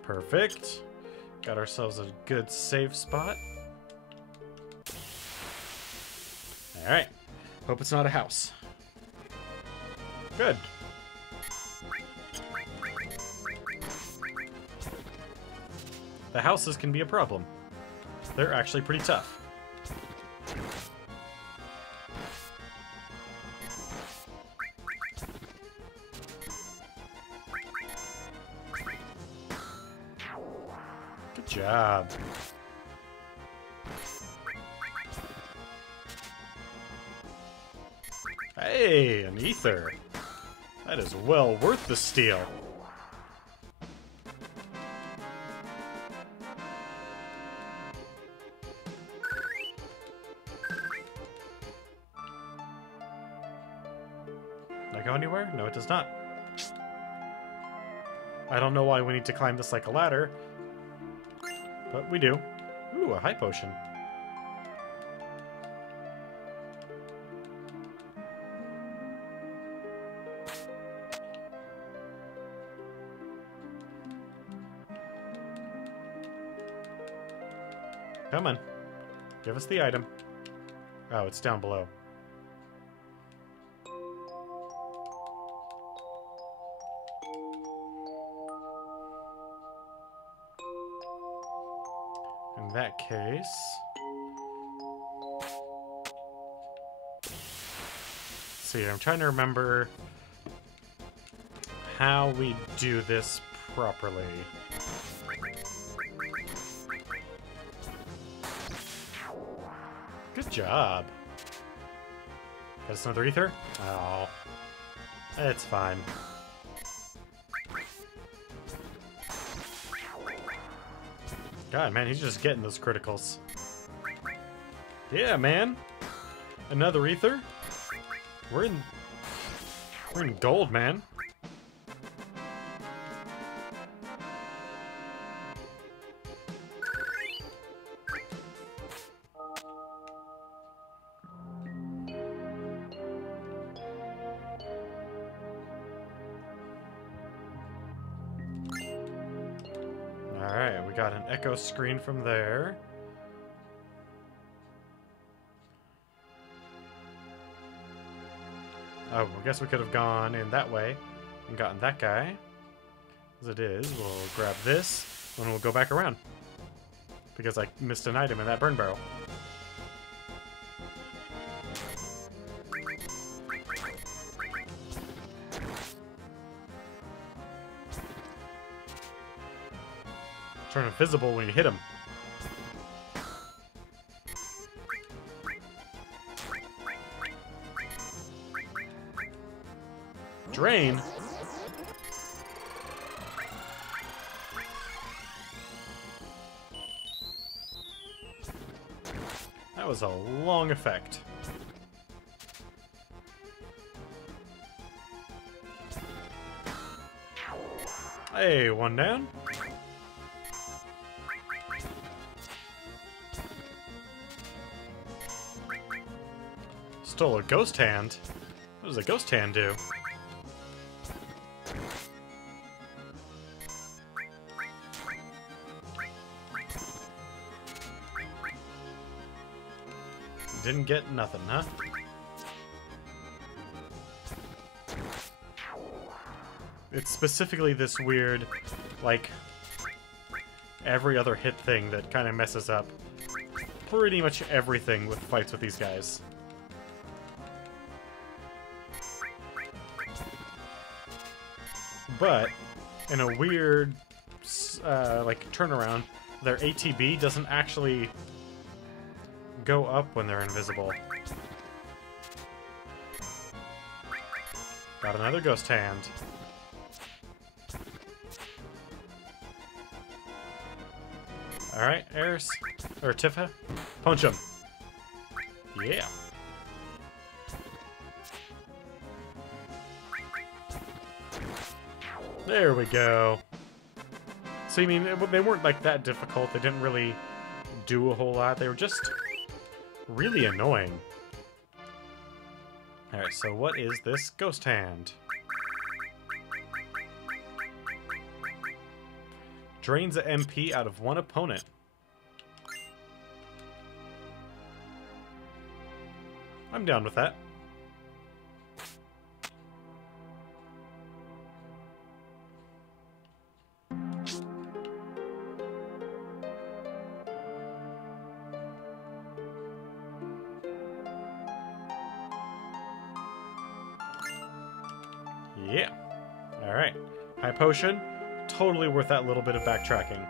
Perfect. Got ourselves a good save spot. All right. Hope it's not a house. Good. The houses can be a problem. they're actually pretty tough. Good job. Hey, an ether. That is well worth the steal. Can I go anywhere? No, it does not. I don't know why we need to climb this like a ladder, but we do. Ooh, a high potion. Come on. Give us the item. Oh, it's down below. In that case... see, I'm trying to remember how we do this properly. Good job. That's another ether? Oh. It's fine. God, man, he's just getting those criticals. Yeah, man. Another ether? We're in gold, man. Alright, we got an echo screen from there. Oh, I guess we could have gone in that way and gotten that guy. As it is, we'll grab this, and we'll go back around. Because I missed an item in that burn barrel. Turn invisible when you hit him. Drain? That was a long effect. Hey, one down. Stole a ghost hand? What does a ghost hand do? Didn't get nothing, huh? It's specifically this weird, like, every other hit thing that kind of messes up pretty much everything with fights with these guys. But, in a weird, like, turnaround, their ATB doesn't actually go up when they're invisible. Got another ghost hand. Alright, Eris. Or Tifa. Punch him. Yeah. There we go. So, you mean, they weren't, like, that difficult. They didn't really do a whole lot. They were just really annoying. Alright, so what is this ghost hand? Drains a MP out of one opponent. I'm down with that. Yeah. Alright. High potion. Totally worth that little bit of backtracking.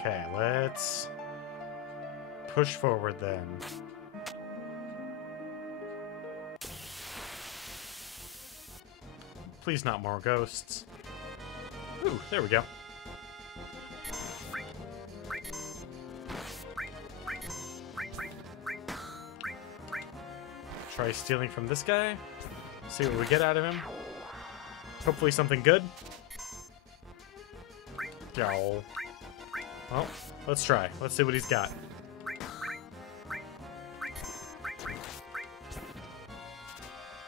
Okay, let's push forward then. Please not more ghosts. Ooh, there we go. Try stealing from this guy. See what we get out of him. Hopefully something good. Yo. Well, let's try. Let's see what he's got.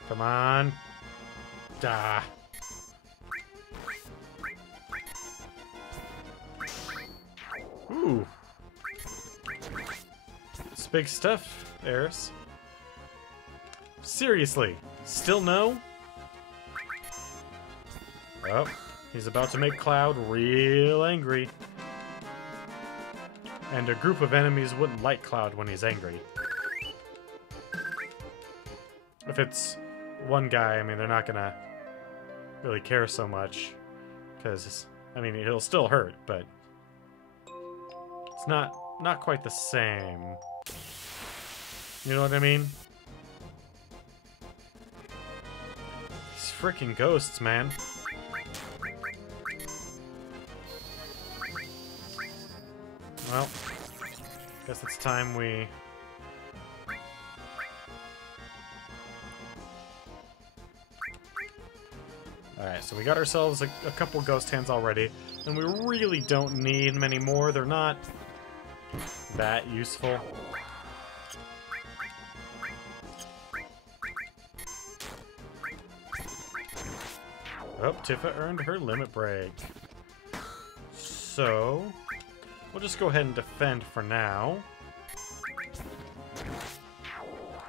Come on. Da. Ooh. It's big stuff, Eris. Seriously, still no? Oh, he's about to make Cloud real angry. And a group of enemies wouldn't like Cloud when he's angry. If it's one guy, I mean, they're not gonna really care so much. Because, I mean, he'll still hurt, but it's not quite the same. You know what I mean? These freaking ghosts, man. Well, guess it's time we... Alright, so we got ourselves a couple ghost hands already, and we really don't need many more. They're not that useful. Oh, Tifa earned her limit break. So, we'll just go ahead and defend for now.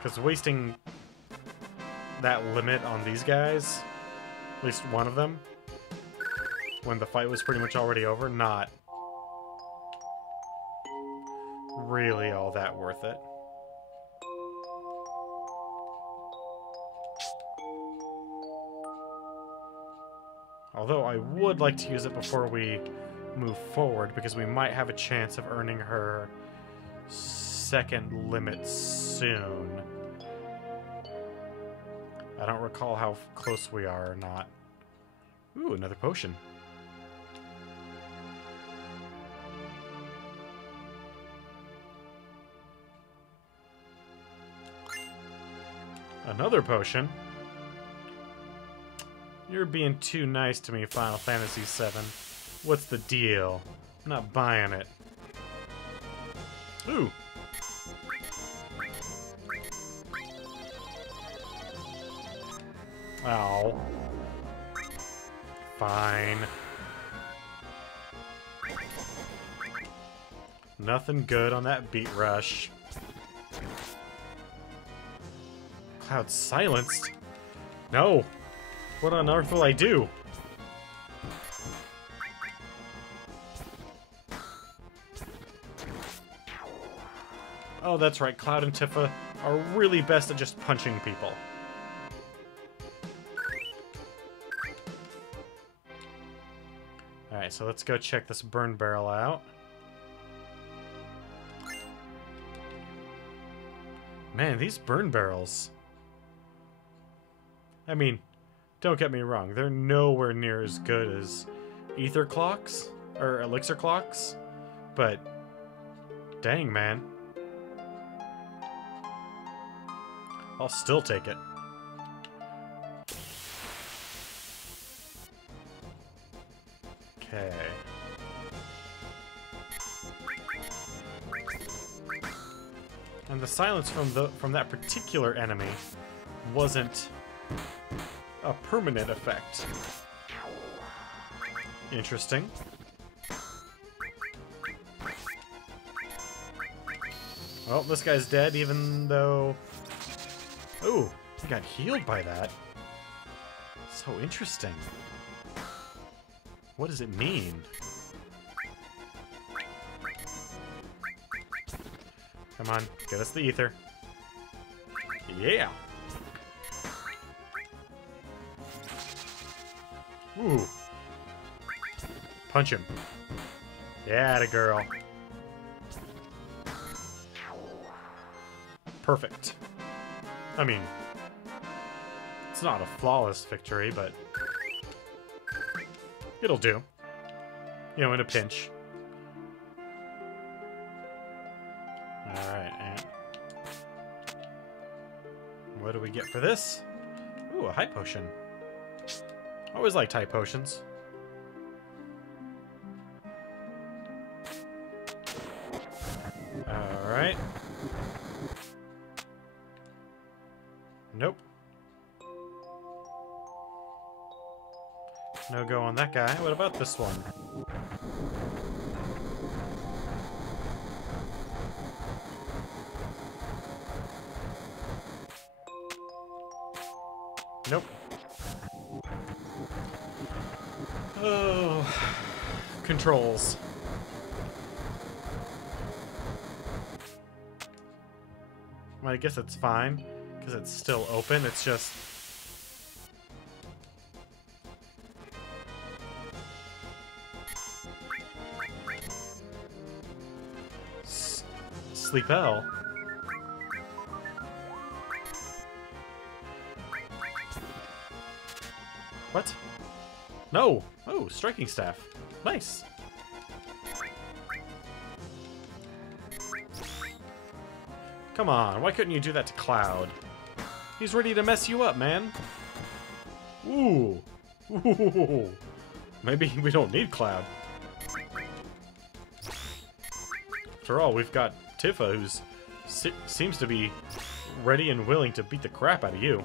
Because wasting that limit on these guys, at least one of them, when the fight was pretty much already over, not really all that worth it. Although I would like to use it before we move forward, because we might have a chance of earning her second limit soon. I don't recall how close we are or not. Ooh, another potion. Another potion? You're being too nice to me, Final Fantasy VII. What's the deal? I'm not buying it. Ooh. Ow. Fine. Nothing good on that beat rush. Cloud silenced? No! What on earth will I do? Oh, that's right. Cloud and Tifa are really best at just punching people. Alright, so let's go check this burn barrel out. Man, these burn barrels... I mean, don't get me wrong, they're nowhere near as good as ether clocks, or elixir clocks, but dang, man. I'll still take it. Okay. And the silence from that particular enemy wasn't a permanent effect. Interesting. Well, this guy's dead, even though... Ooh, he got healed by that. So interesting. What does it mean? Come on, get us the ether. Yeah. Ooh. Punch him. Yeah, the girl. Perfect. I mean, it's not a flawless victory, but it'll do. You know, in a pinch. Alright, and what do we get for this? Ooh, a high potion. Always liked high potions. Alright. Nope. No go on that guy. What about this one? Nope. Oh, controls. Well, I guess it's fine, because it's still open. It's just... Sleep L. What? No! Oh, striking staff. Nice. Come on, why couldn't you do that to Cloud? He's ready to mess you up, man. Ooh. Ooh. Maybe we don't need Cloud. After all, we've got Tifa, who's seems to be ready and willing to beat the crap out of you.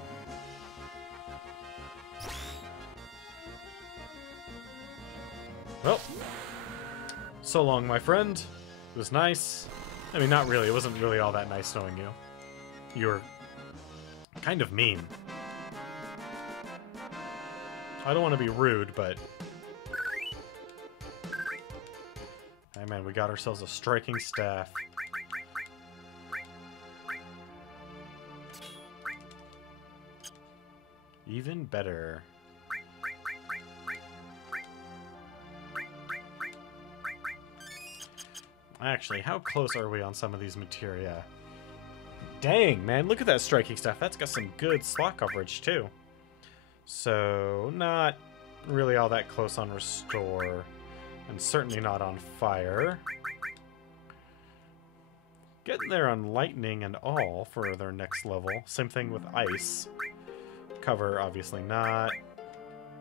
Well, so long, my friend. It was nice. I mean, not really. It wasn't really all that nice knowing you. You were kind of mean. I don't want to be rude, but... Hey, man, we got ourselves a striking staff. Even better. Actually, how close are we on some of these materia? Dang, man, look at that striking staff. That's got some good slot coverage, too. So, not really all that close on Restore. And certainly not on Fire. Getting there on Lightning and all for their next level. Same thing with Ice. Cover, obviously not.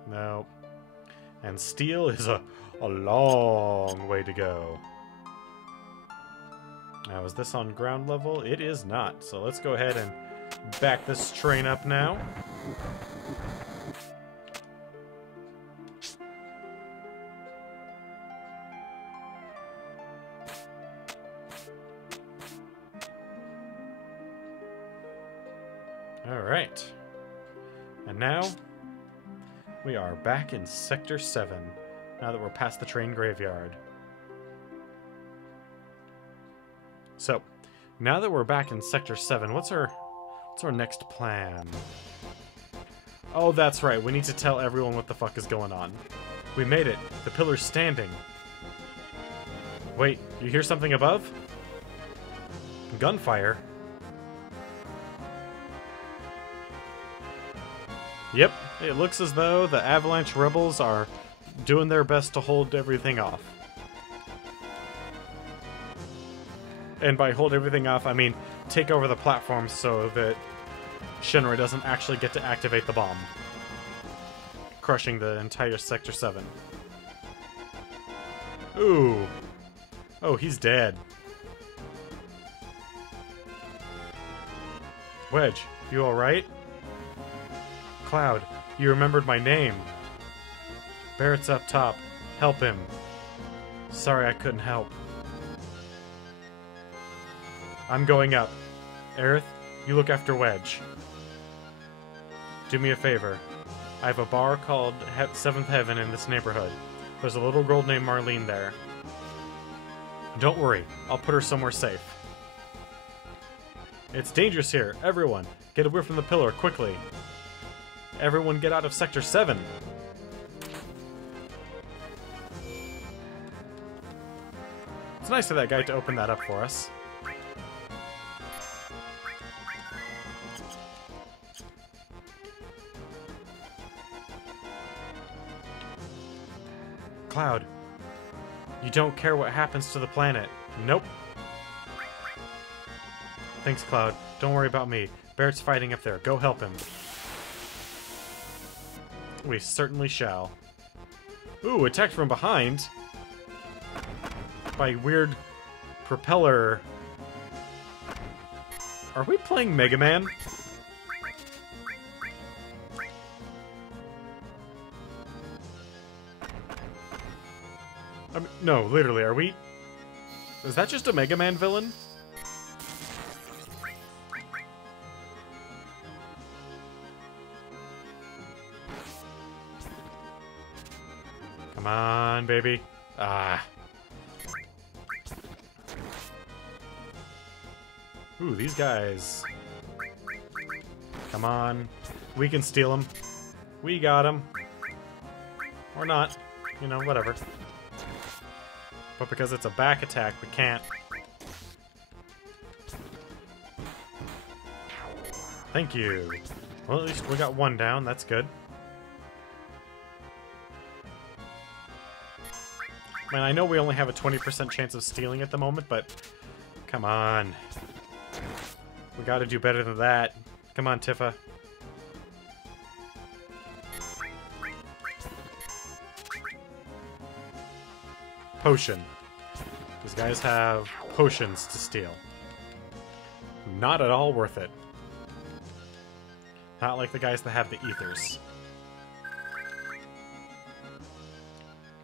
Nope. And Steel is a long way to go. Now, is this on ground level? It is not. So let's go ahead and back this train up now. Alright. And now, we are back in Sector 7, now that we're past the train graveyard. So, now that we're back in Sector 7, what's our next plan? Oh, that's right, we need to tell everyone what the fuck is going on. We made it. The pillar's standing. Wait, you hear something above? Gunfire. Yep, it looks as though the Avalanche Rebels are doing their best to hold everything off. And by hold everything off, I mean take over the platform so that Shinra doesn't actually get to activate the bomb, crushing the entire Sector 7. Ooh. Oh, he's dead. Wedge, you alright? Cloud, you remembered my name. Barrett's up top. Help him. Sorry I couldn't help. I'm going up. Aerith, you look after Wedge. Do me a favor. I have a bar called Seventh Heaven in this neighborhood. There's a little girl named Marlene there. Don't worry, I'll put her somewhere safe. It's dangerous here. Everyone, Get away from the pillar, quickly. Everyone get out of Sector 7. It's nice of that guy to open that up for us. Cloud, you don't care what happens to the planet. Nope. Thanks, Cloud. Don't worry about me. Barrett's fighting up there. Go help him. We certainly shall. Ooh, attacked from behind. By weird propeller. Are we playing Mega Man? I mean, no, literally, are we? Is that just a Mega Man villain? Come on, baby. Ah. Ooh, these guys. Come on. We can steal them. We got them. Or not. You know, whatever. But because it's a back attack, we can't. Thank you. Well, at least we got one down. That's good. Man, I know we only have a 20% chance of stealing at the moment, but come on. We gotta do better than that. Come on, Tifa. Potion. These guys have potions to steal. Not at all worth it. Not like the guys that have the ethers.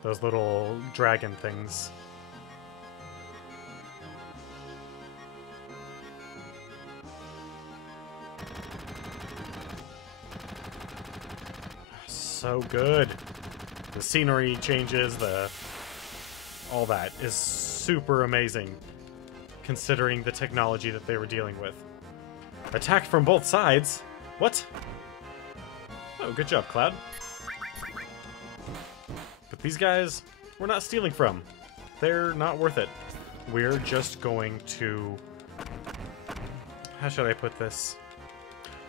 Those little dragon things. So good. The scenery changes, all that is super amazing, considering the technology that they were dealing with. Attack from both sides? What? Oh, good job, Cloud. But these guys, we're not stealing from. They're not worth it. We're just going to... How should I put this?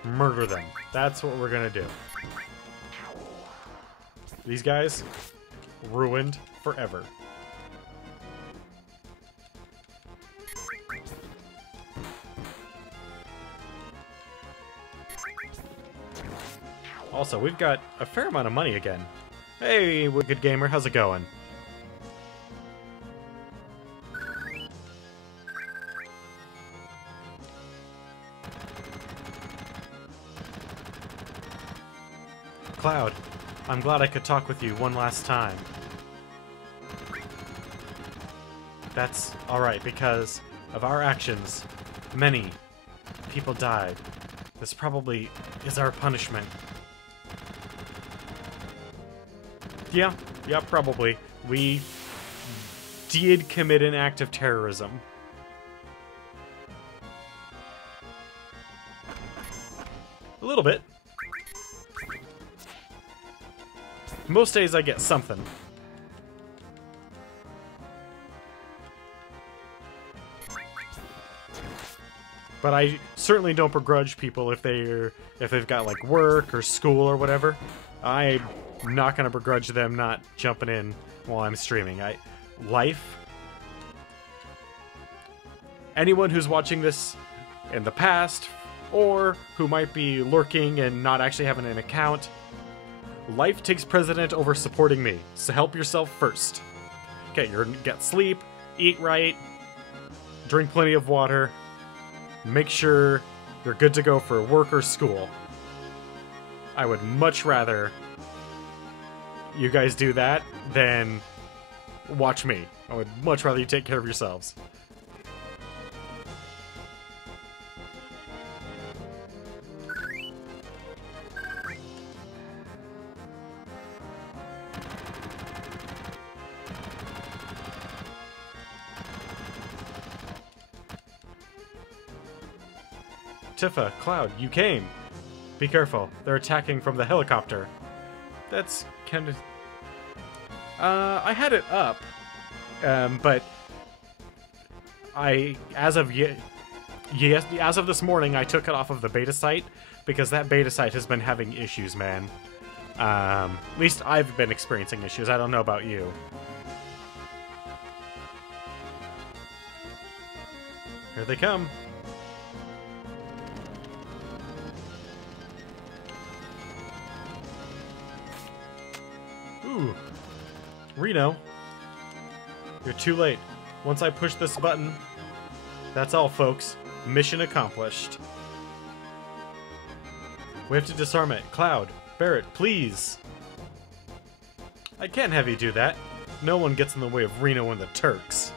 Murder them. That's what we're gonna do. These guys, ruined forever. Also, we've got a fair amount of money again. Hey, Wicked Gamer, how's it going? Cloud, I'm glad I could talk with you one last time. That's alright, because of our actions, many people died. This probably is our punishment. Yeah, probably. We did commit an act of terrorism. A little bit. Most days I get something. But I certainly don't begrudge people if they've got like work or school or whatever. I'm not gonna begrudge them not jumping in while I'm streaming. Anyone who's watching this in the past, or who might be lurking and not actually having an account, life takes precedent over supporting me, so help yourself first. Okay, get sleep, eat right, drink plenty of water, make sure you're good to go for work or school. I would much rather you guys do that than watch me. I would much rather you take care of yourselves. Tifa, Cloud, you came. Be careful. They're attacking from the helicopter. That's kind of... I had it up. But... as of this morning, I took it off of the beta site. Because that beta site has been having issues, man. At least I've been experiencing issues. I don't know about you. Here they come. Ooh. Reno. You're too late. Once I push this button, that's all, folks. Mission accomplished. We have to disarm it. Cloud, Barrett, please. I can't have you do that. No one gets in the way of Reno and the Turks.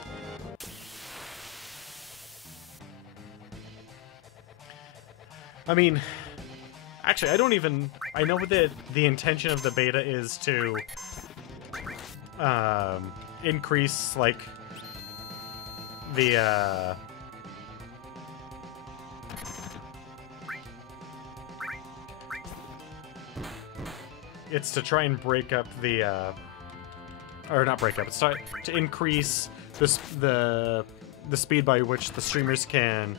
I mean, actually, I don't even... I know that the intention of the beta is to increase, like, the, it's to try and break up the, or not break up, it's to increase the speed by which the streamers can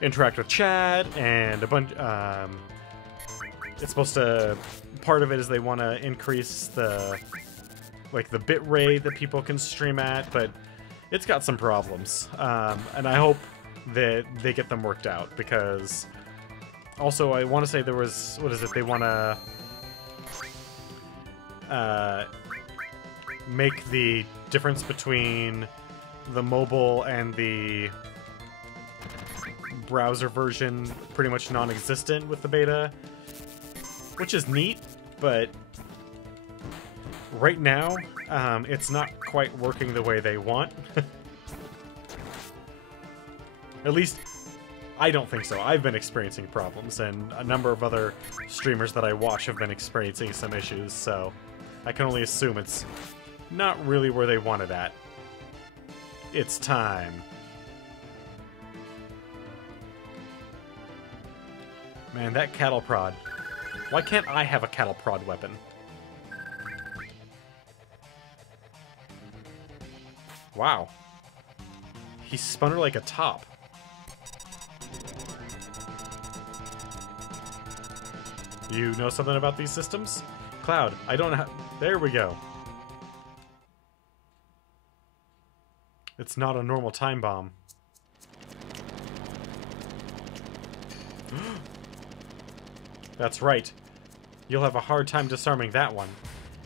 interact with chat, and a bunch, it's supposed to, part of it is they want to increase the, like, the bit rate that people can stream at, but it's got some problems, and I hope that they get them worked out, because also I want to say there was, what is it, they want to make the difference between the mobile and the browser version pretty much non-existent with the beta, which is neat, but right now it's not quite working the way they want. At least I don't think so. I've been experiencing problems, and a number of other streamers that I watch have been experiencing some issues, so I can only assume it's not really where they want it at. It's time. Man, that cattle prod. Why can't I have a cattle prod weapon? Wow. He spun her like a top. You know something about these systems? Cloud, I don't know. There we go. It's not a normal time bomb. That's right. You'll have a hard time disarming that one.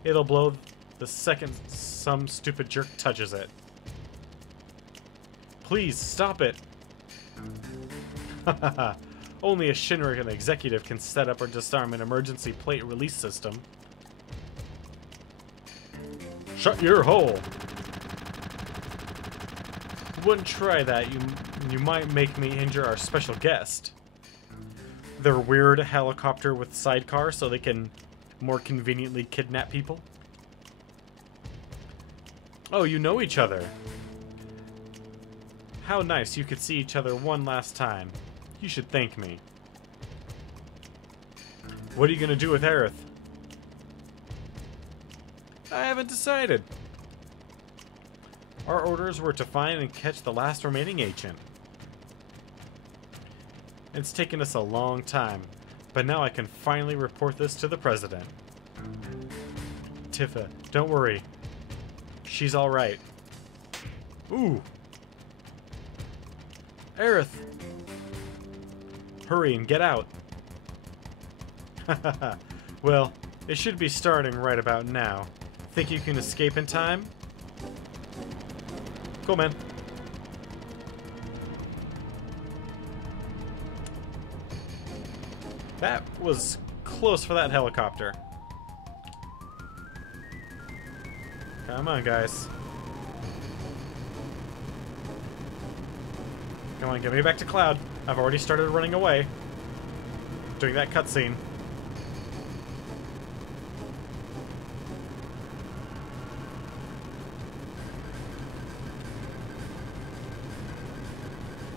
It'll blow the second some stupid jerk touches it. Please, stop it! Only a Shinra executive can set up or disarm an emergency plate release system. Shut your hole! Wouldn't try that. You might make me injure our special guest. Their weird helicopter with sidecar so they can more conveniently kidnap people. Oh, you know each other. How nice you could see each other one last time. You should thank me. What are you gonna do with Aerith? I haven't decided. Our orders were to find and catch the last remaining agent. It's taken us a long time, but now I can finally report this to the president. Tifa, don't worry. She's alright. Ooh! Aerith! Hurry and get out. Well, it should be starting right about now. Think you can escape in time? Cool, man. That was close for that helicopter. Come on, guys. Come on, get me back to Cloud. I've already started running away. Doing that cutscene.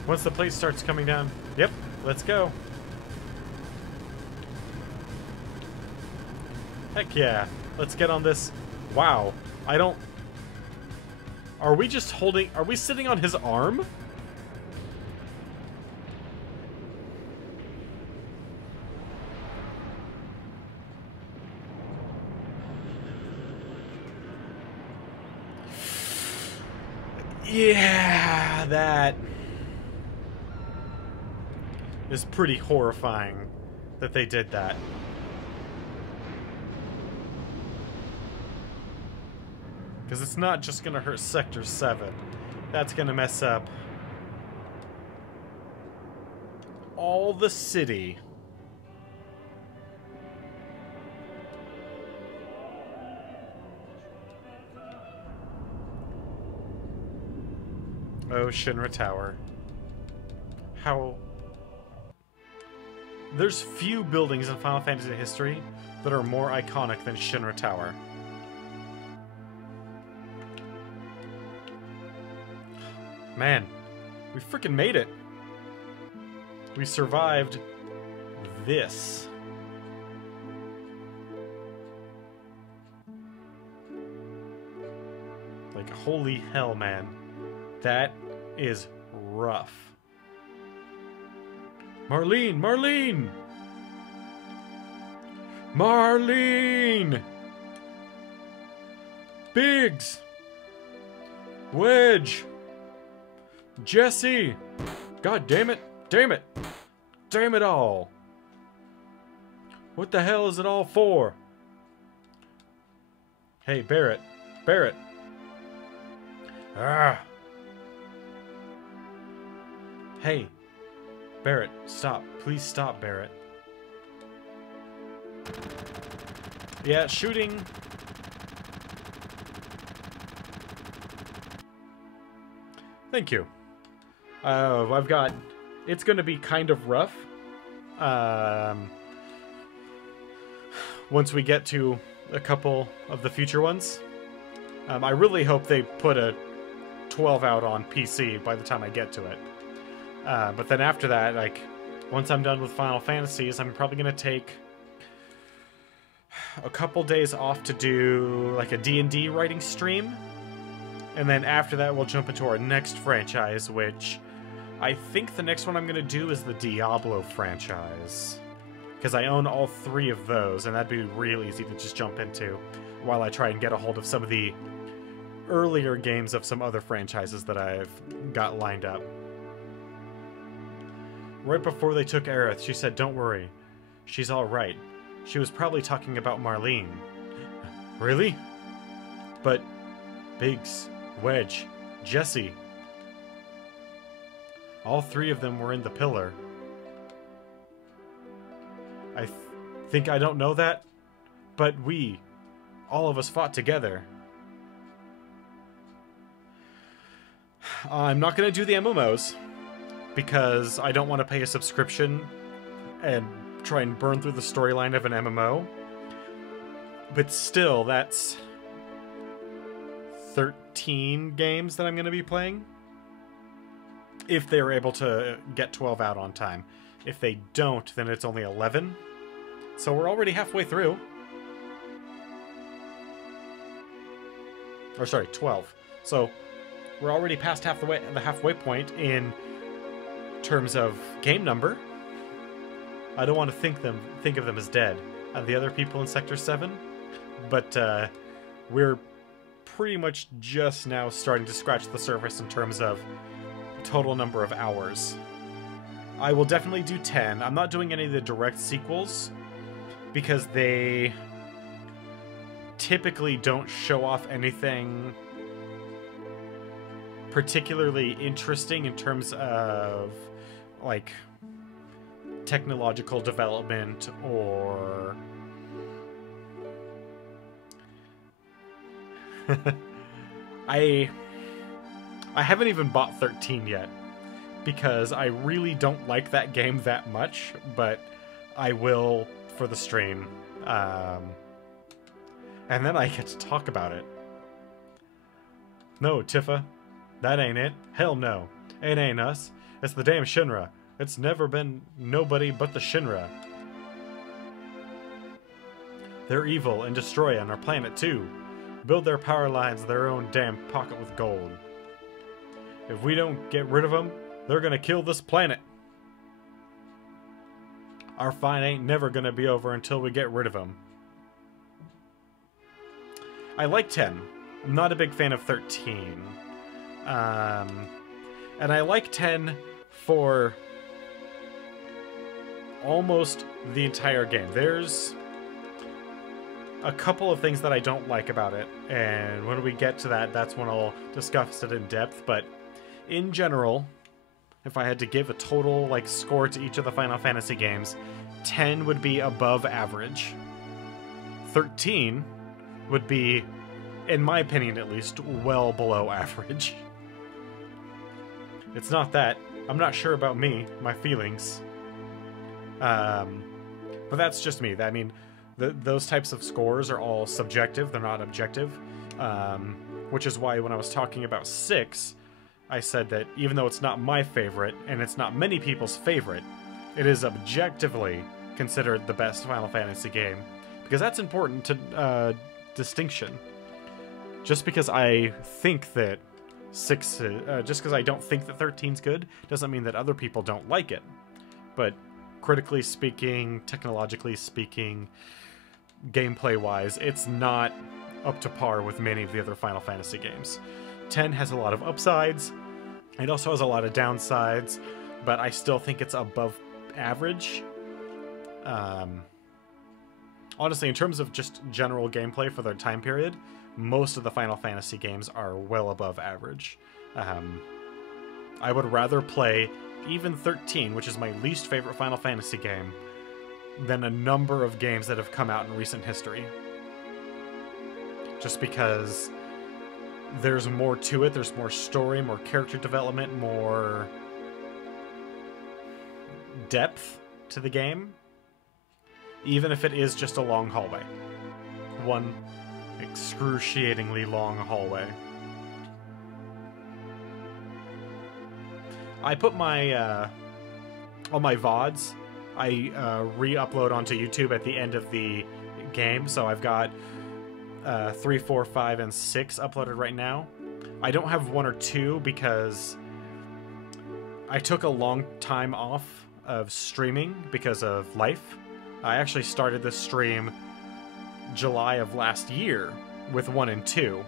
Once the plate starts coming down... Yep, let's go. Heck yeah. Let's get on this. Wow. I don't... Are we just holding... Are we sitting on his arm? Yeah, that is pretty horrifying that they did that. Because it's not just going to hurt Sector 7. That's going to mess up all the city. Oh, Shinra Tower. How... There's few buildings in Final Fantasy history that are more iconic than Shinra Tower. Man, we freaking made it. We survived this. Like, holy hell, man. That is rough. Marlene! Marlene! Marlene! Biggs! Wedge! Jesse! God damn it! Damn it! Damn it all! What the hell is it all for? Hey, Barrett. Barrett! Ah! Hey, Barrett, stop. Please stop, Barrett. Yeah, shooting. Thank you. I've got... It's going to be kind of rough. Once we get to a couple of the future ones. I really hope they put a 12 out on PC by the time I get to it. But then after that, like, once I'm done with Final Fantasies, I'm probably going to take a couple days off to do, like, a D&D writing stream. And then after that, we'll jump into our next franchise, which I think the next one I'm going to do is the Diablo franchise. Because I own all 3 of those, and that'd be real easy to just jump into while I try and get a hold of some of the earlier games of some other franchises that I've got lined up. Right before they took Aerith, she said, "Don't worry. She's all right." She was probably talking about Marlene. Really? But Biggs, Wedge, Jesse. All 3 of them were in the pillar. I think I don't know that, but all of us fought together. I'm not going to do the MMOs, because I don't want to pay a subscription and try and burn through the storyline of an MMO. But still, that's 13 games that I'm going to be playing. If they're able to get 12 out on time. If they don't, then it's only 11. So we're already halfway through. Or sorry, 12. So we're already past the halfway point in terms of game number. I don't want to think of them as dead. The other people in Sector 7. But we're pretty much just now starting to scratch the surface in terms of total number of hours. I will definitely do 10. I'm not doing any of the direct sequels because they typically don't show off anything particularly interesting in terms of, like, technological development or I haven't even bought 13 yet because I really don't like that game that much, but I will for the stream. And then I get to talk about it. No, Tifa, that ain't it. Hell no. It ain't us. It's the damn Shinra. It's never been nobody but the Shinra. They're evil and destroy on our planet too. Build their power lines their own damn pocket with gold. If we don't get rid of them, they're gonna kill this planet. Our fight ain't never gonna be over until we get rid of them. I like 10. I'm not a big fan of 13. And I like 10 for almost the entire game. There's a couple of things that I don't like about it, and when we get to that, that's when I'll discuss it in depth, but in general, if I had to give a total like score to each of the Final Fantasy games, 10 would be above average. 13 would be, in my opinion at least, well below average. It's not that. I'm not sure about me, my feelings. But that's just me. I mean, those types of scores are all subjective. They're not objective. Which is why when I was talking about 6, I said that even though it's not my favorite, and it's not many people's favorite, it is objectively considered the best Final Fantasy game. Because that's important to distinction. Just because I think that 6, just because I don't think that 13's good, doesn't mean that other people don't like it. But critically speaking, technologically speaking, gameplay-wise, it's not up to par with many of the other Final Fantasy games. 10 has a lot of upsides. It also has a lot of downsides, but I still think it's above average. Honestly, in terms of just general gameplay for their time period, most of the Final Fantasy games are well above average. I would rather play even 13, which is my least favorite Final Fantasy game, than a number of games that have come out in recent history. Just because there's more to it, there's more story, more character development, more depth to the game, even if it is just a long hallway. One excruciatingly long hallway. I put my all my VODs, I re-upload onto YouTube at the end of the game, so I've got 3, 4, 5, and 6 uploaded right now. I don't have 1 or 2 because I took a long time off of streaming because of life. I actually started this stream July of last year with 1 and 2,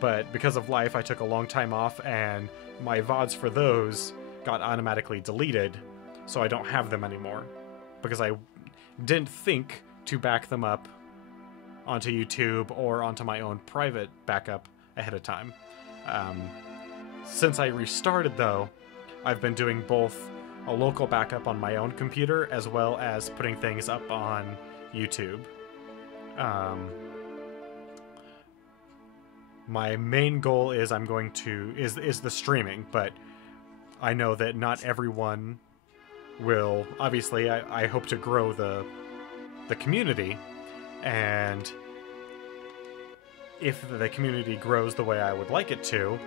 but because of life I took a long time off, and my VODs for those got automatically deleted, so I don't have them anymore because I didn't think to back them up onto YouTube or onto my own private backup ahead of time. Since I restarted though, I've been doing both a local backup on my own computer as well as putting things up on YouTube. My main goal is is the streaming, but I know that not everyone will. Obviously, I hope to grow the community, and if the community grows the way I would like it to,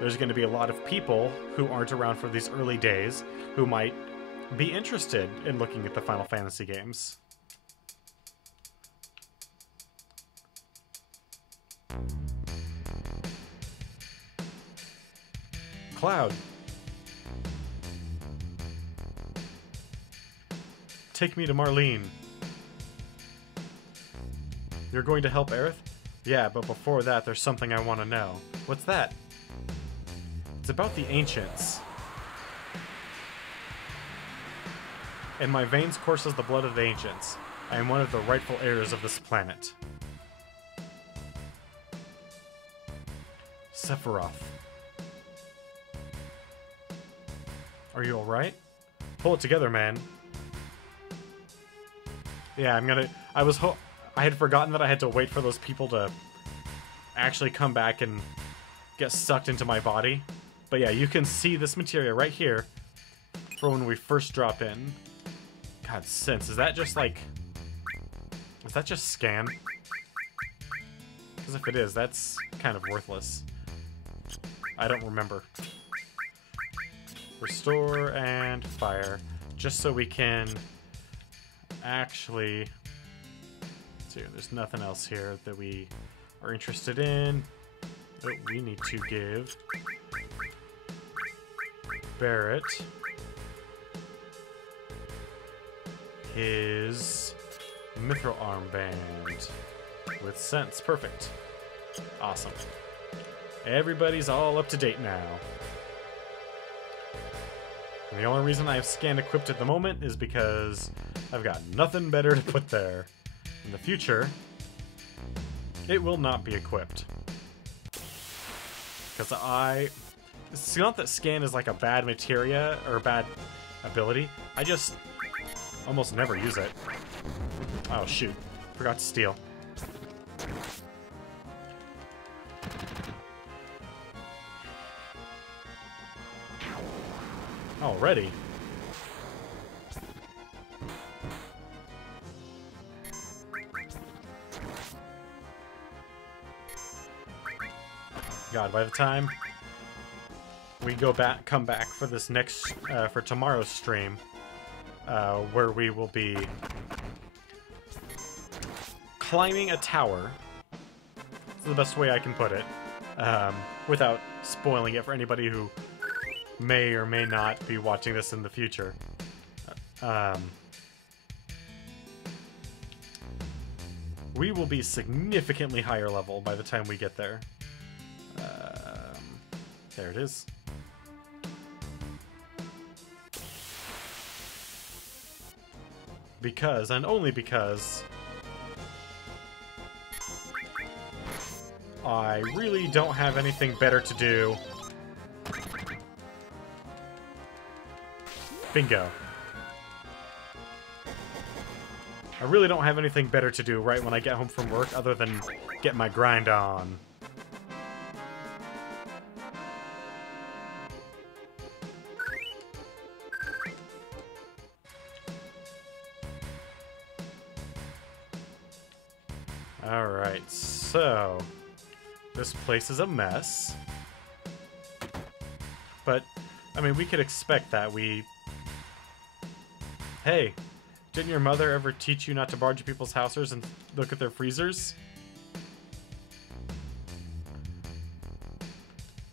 there's going to be a lot of people who aren't around for these early days who might be interested in looking at the Final Fantasy games. Cloud. Take me to Marlene. You're going to help Aerith? Yeah, but before that, there's something I want to know. What's that? It's about the ancients. In my veins courses the blood of the ancients. I am one of the rightful heirs of this planet. Sephiroth. Are you alright? Pull it together, man. Yeah, I had forgotten that I had to wait for those people to actually come back and get sucked into my body. But yeah, you can see this materia right here for when we first drop in. God, sense, is that just scan? Because if it is, that's kind of worthless. I don't remember. Restore and fire, just so we can actually... see, there's nothing else here that we are interested in. Oh, we need to give Barrett his mithril armband with sense. Perfect. Awesome. Everybody's all up to date now. And the only reason I have scan equipped at the moment is because I've got nothing better to put there. In the future, it will not be equipped. Because it's not that scan is like a bad materia or a bad ability. I just almost never use it. Oh shoot, forgot to steal. Already? God, by the time we come back for this next, for tomorrow's stream, where we will be climbing a tower. That's the best way I can put it, without spoiling it for anybody who may or may not be watching this in the future. We will be significantly higher level by the time we get there. There it is. Because, and only because, I really don't have anything better to do. Bingo. I really don't have anything better to do right when I get home from work other than get my grind on. Alright, so this place is a mess. But, I mean, we could expect that. Hey, didn't your mother ever teach you not to barge people's houses and look at their freezers?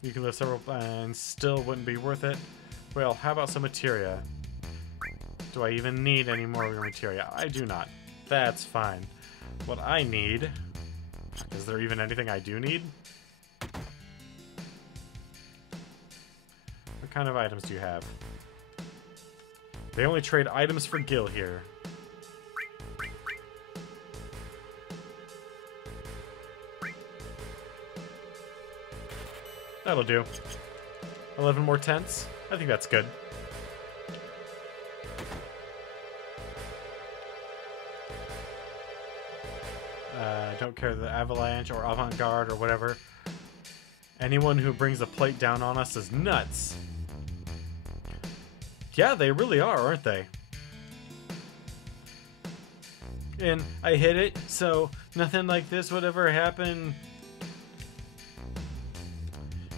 You can live several and still wouldn't be worth it. Well, how about some materia? Do I even need any more materia? I do not. That's fine. What I need... Is there even anything I do need? What kind of items do you have? They only trade items for gil here. That'll do. 11 more tents? I think that's good. Don't care the avalanche or avant-garde or whatever. Anyone who brings a plate down on us is nuts. Yeah, they really are, aren't they? And I hit it, so nothing like this would ever happen.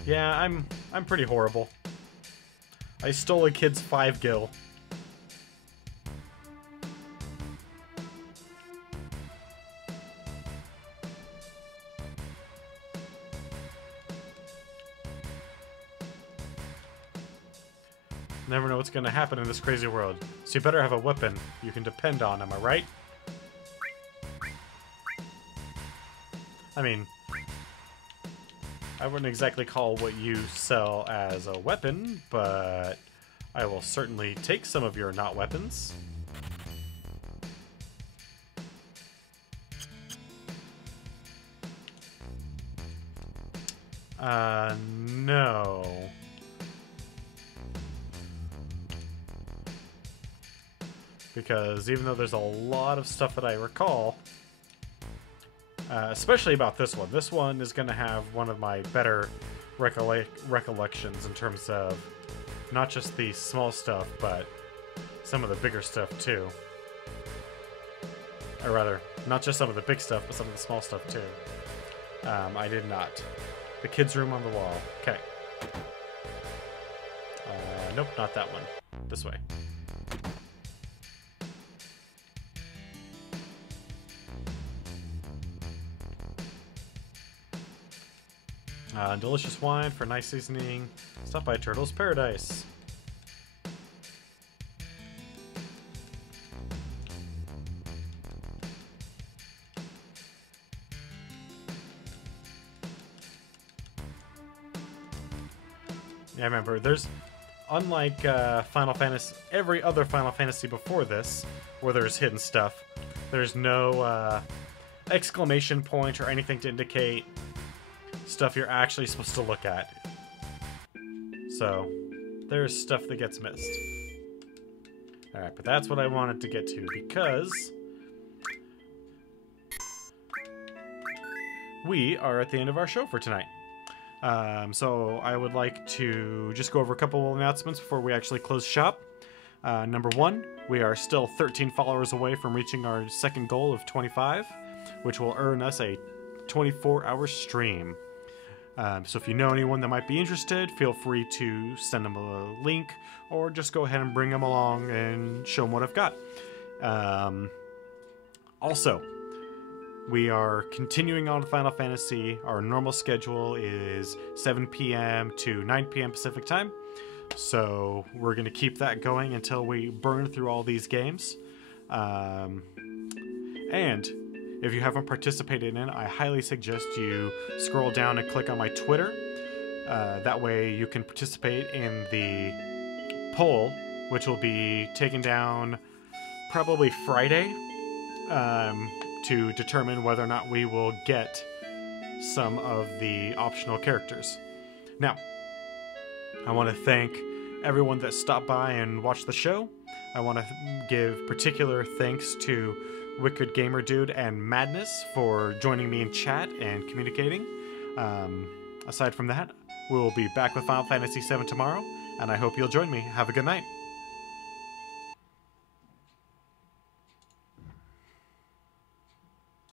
Yeah, I'm pretty horrible. I stole a kid's 5 gil. Never know what's gonna happen in this crazy world. So you better have a weapon you can depend on, am I right? I mean, I wouldn't exactly call what you sell as a weapon, but I will certainly take some of your not weapons. No. Because even though there's a lot of stuff that I recall, especially about this one is going to have one of my better recollections in terms of not just the small stuff, but some of the bigger stuff too. Or rather, not just some of the big stuff, but some of the small stuff too. I did not. The kids' room on the wall. Okay. Nope, not that one. This way. Delicious wine for nice seasoning. Stop by Turtle's Paradise. Yeah, remember, there's, unlike Final Fantasy, every other Final Fantasy before this, where there's hidden stuff, there's no exclamation point or anything to indicate stuff you're actually supposed to look at. So, there's stuff that gets missed. Alright, but that's what I wanted to get to, because we are at the end of our show for tonight. So I would like to just go over a couple of announcements before we actually close shop. Number one, we are still 13 followers away from reaching our second goal of 25, which will earn us a 24-hour stream. So if you know anyone that might be interested, feel free to send them a link or just go ahead and bring them along and show them what I've got. Also, we are continuing on Final Fantasy. Our normal schedule is 7 p.m. to 9 p.m. Pacific time. So we're going to keep that going until we burn through all these games. And if you haven't participated in it, I highly suggest you scroll down and click on my Twitter. That way you can participate in the poll, which will be taken down probably Friday. To determine whether or not we will get some of the optional characters. Now, I want to thank everyone that stopped by and watched the show. I want to give particular thanks to Wicked Gamer Dude and Madness for joining me in chat and communicating. Aside from that, we'll be back with Final Fantasy VII tomorrow, and I hope you'll join me. Have a good night.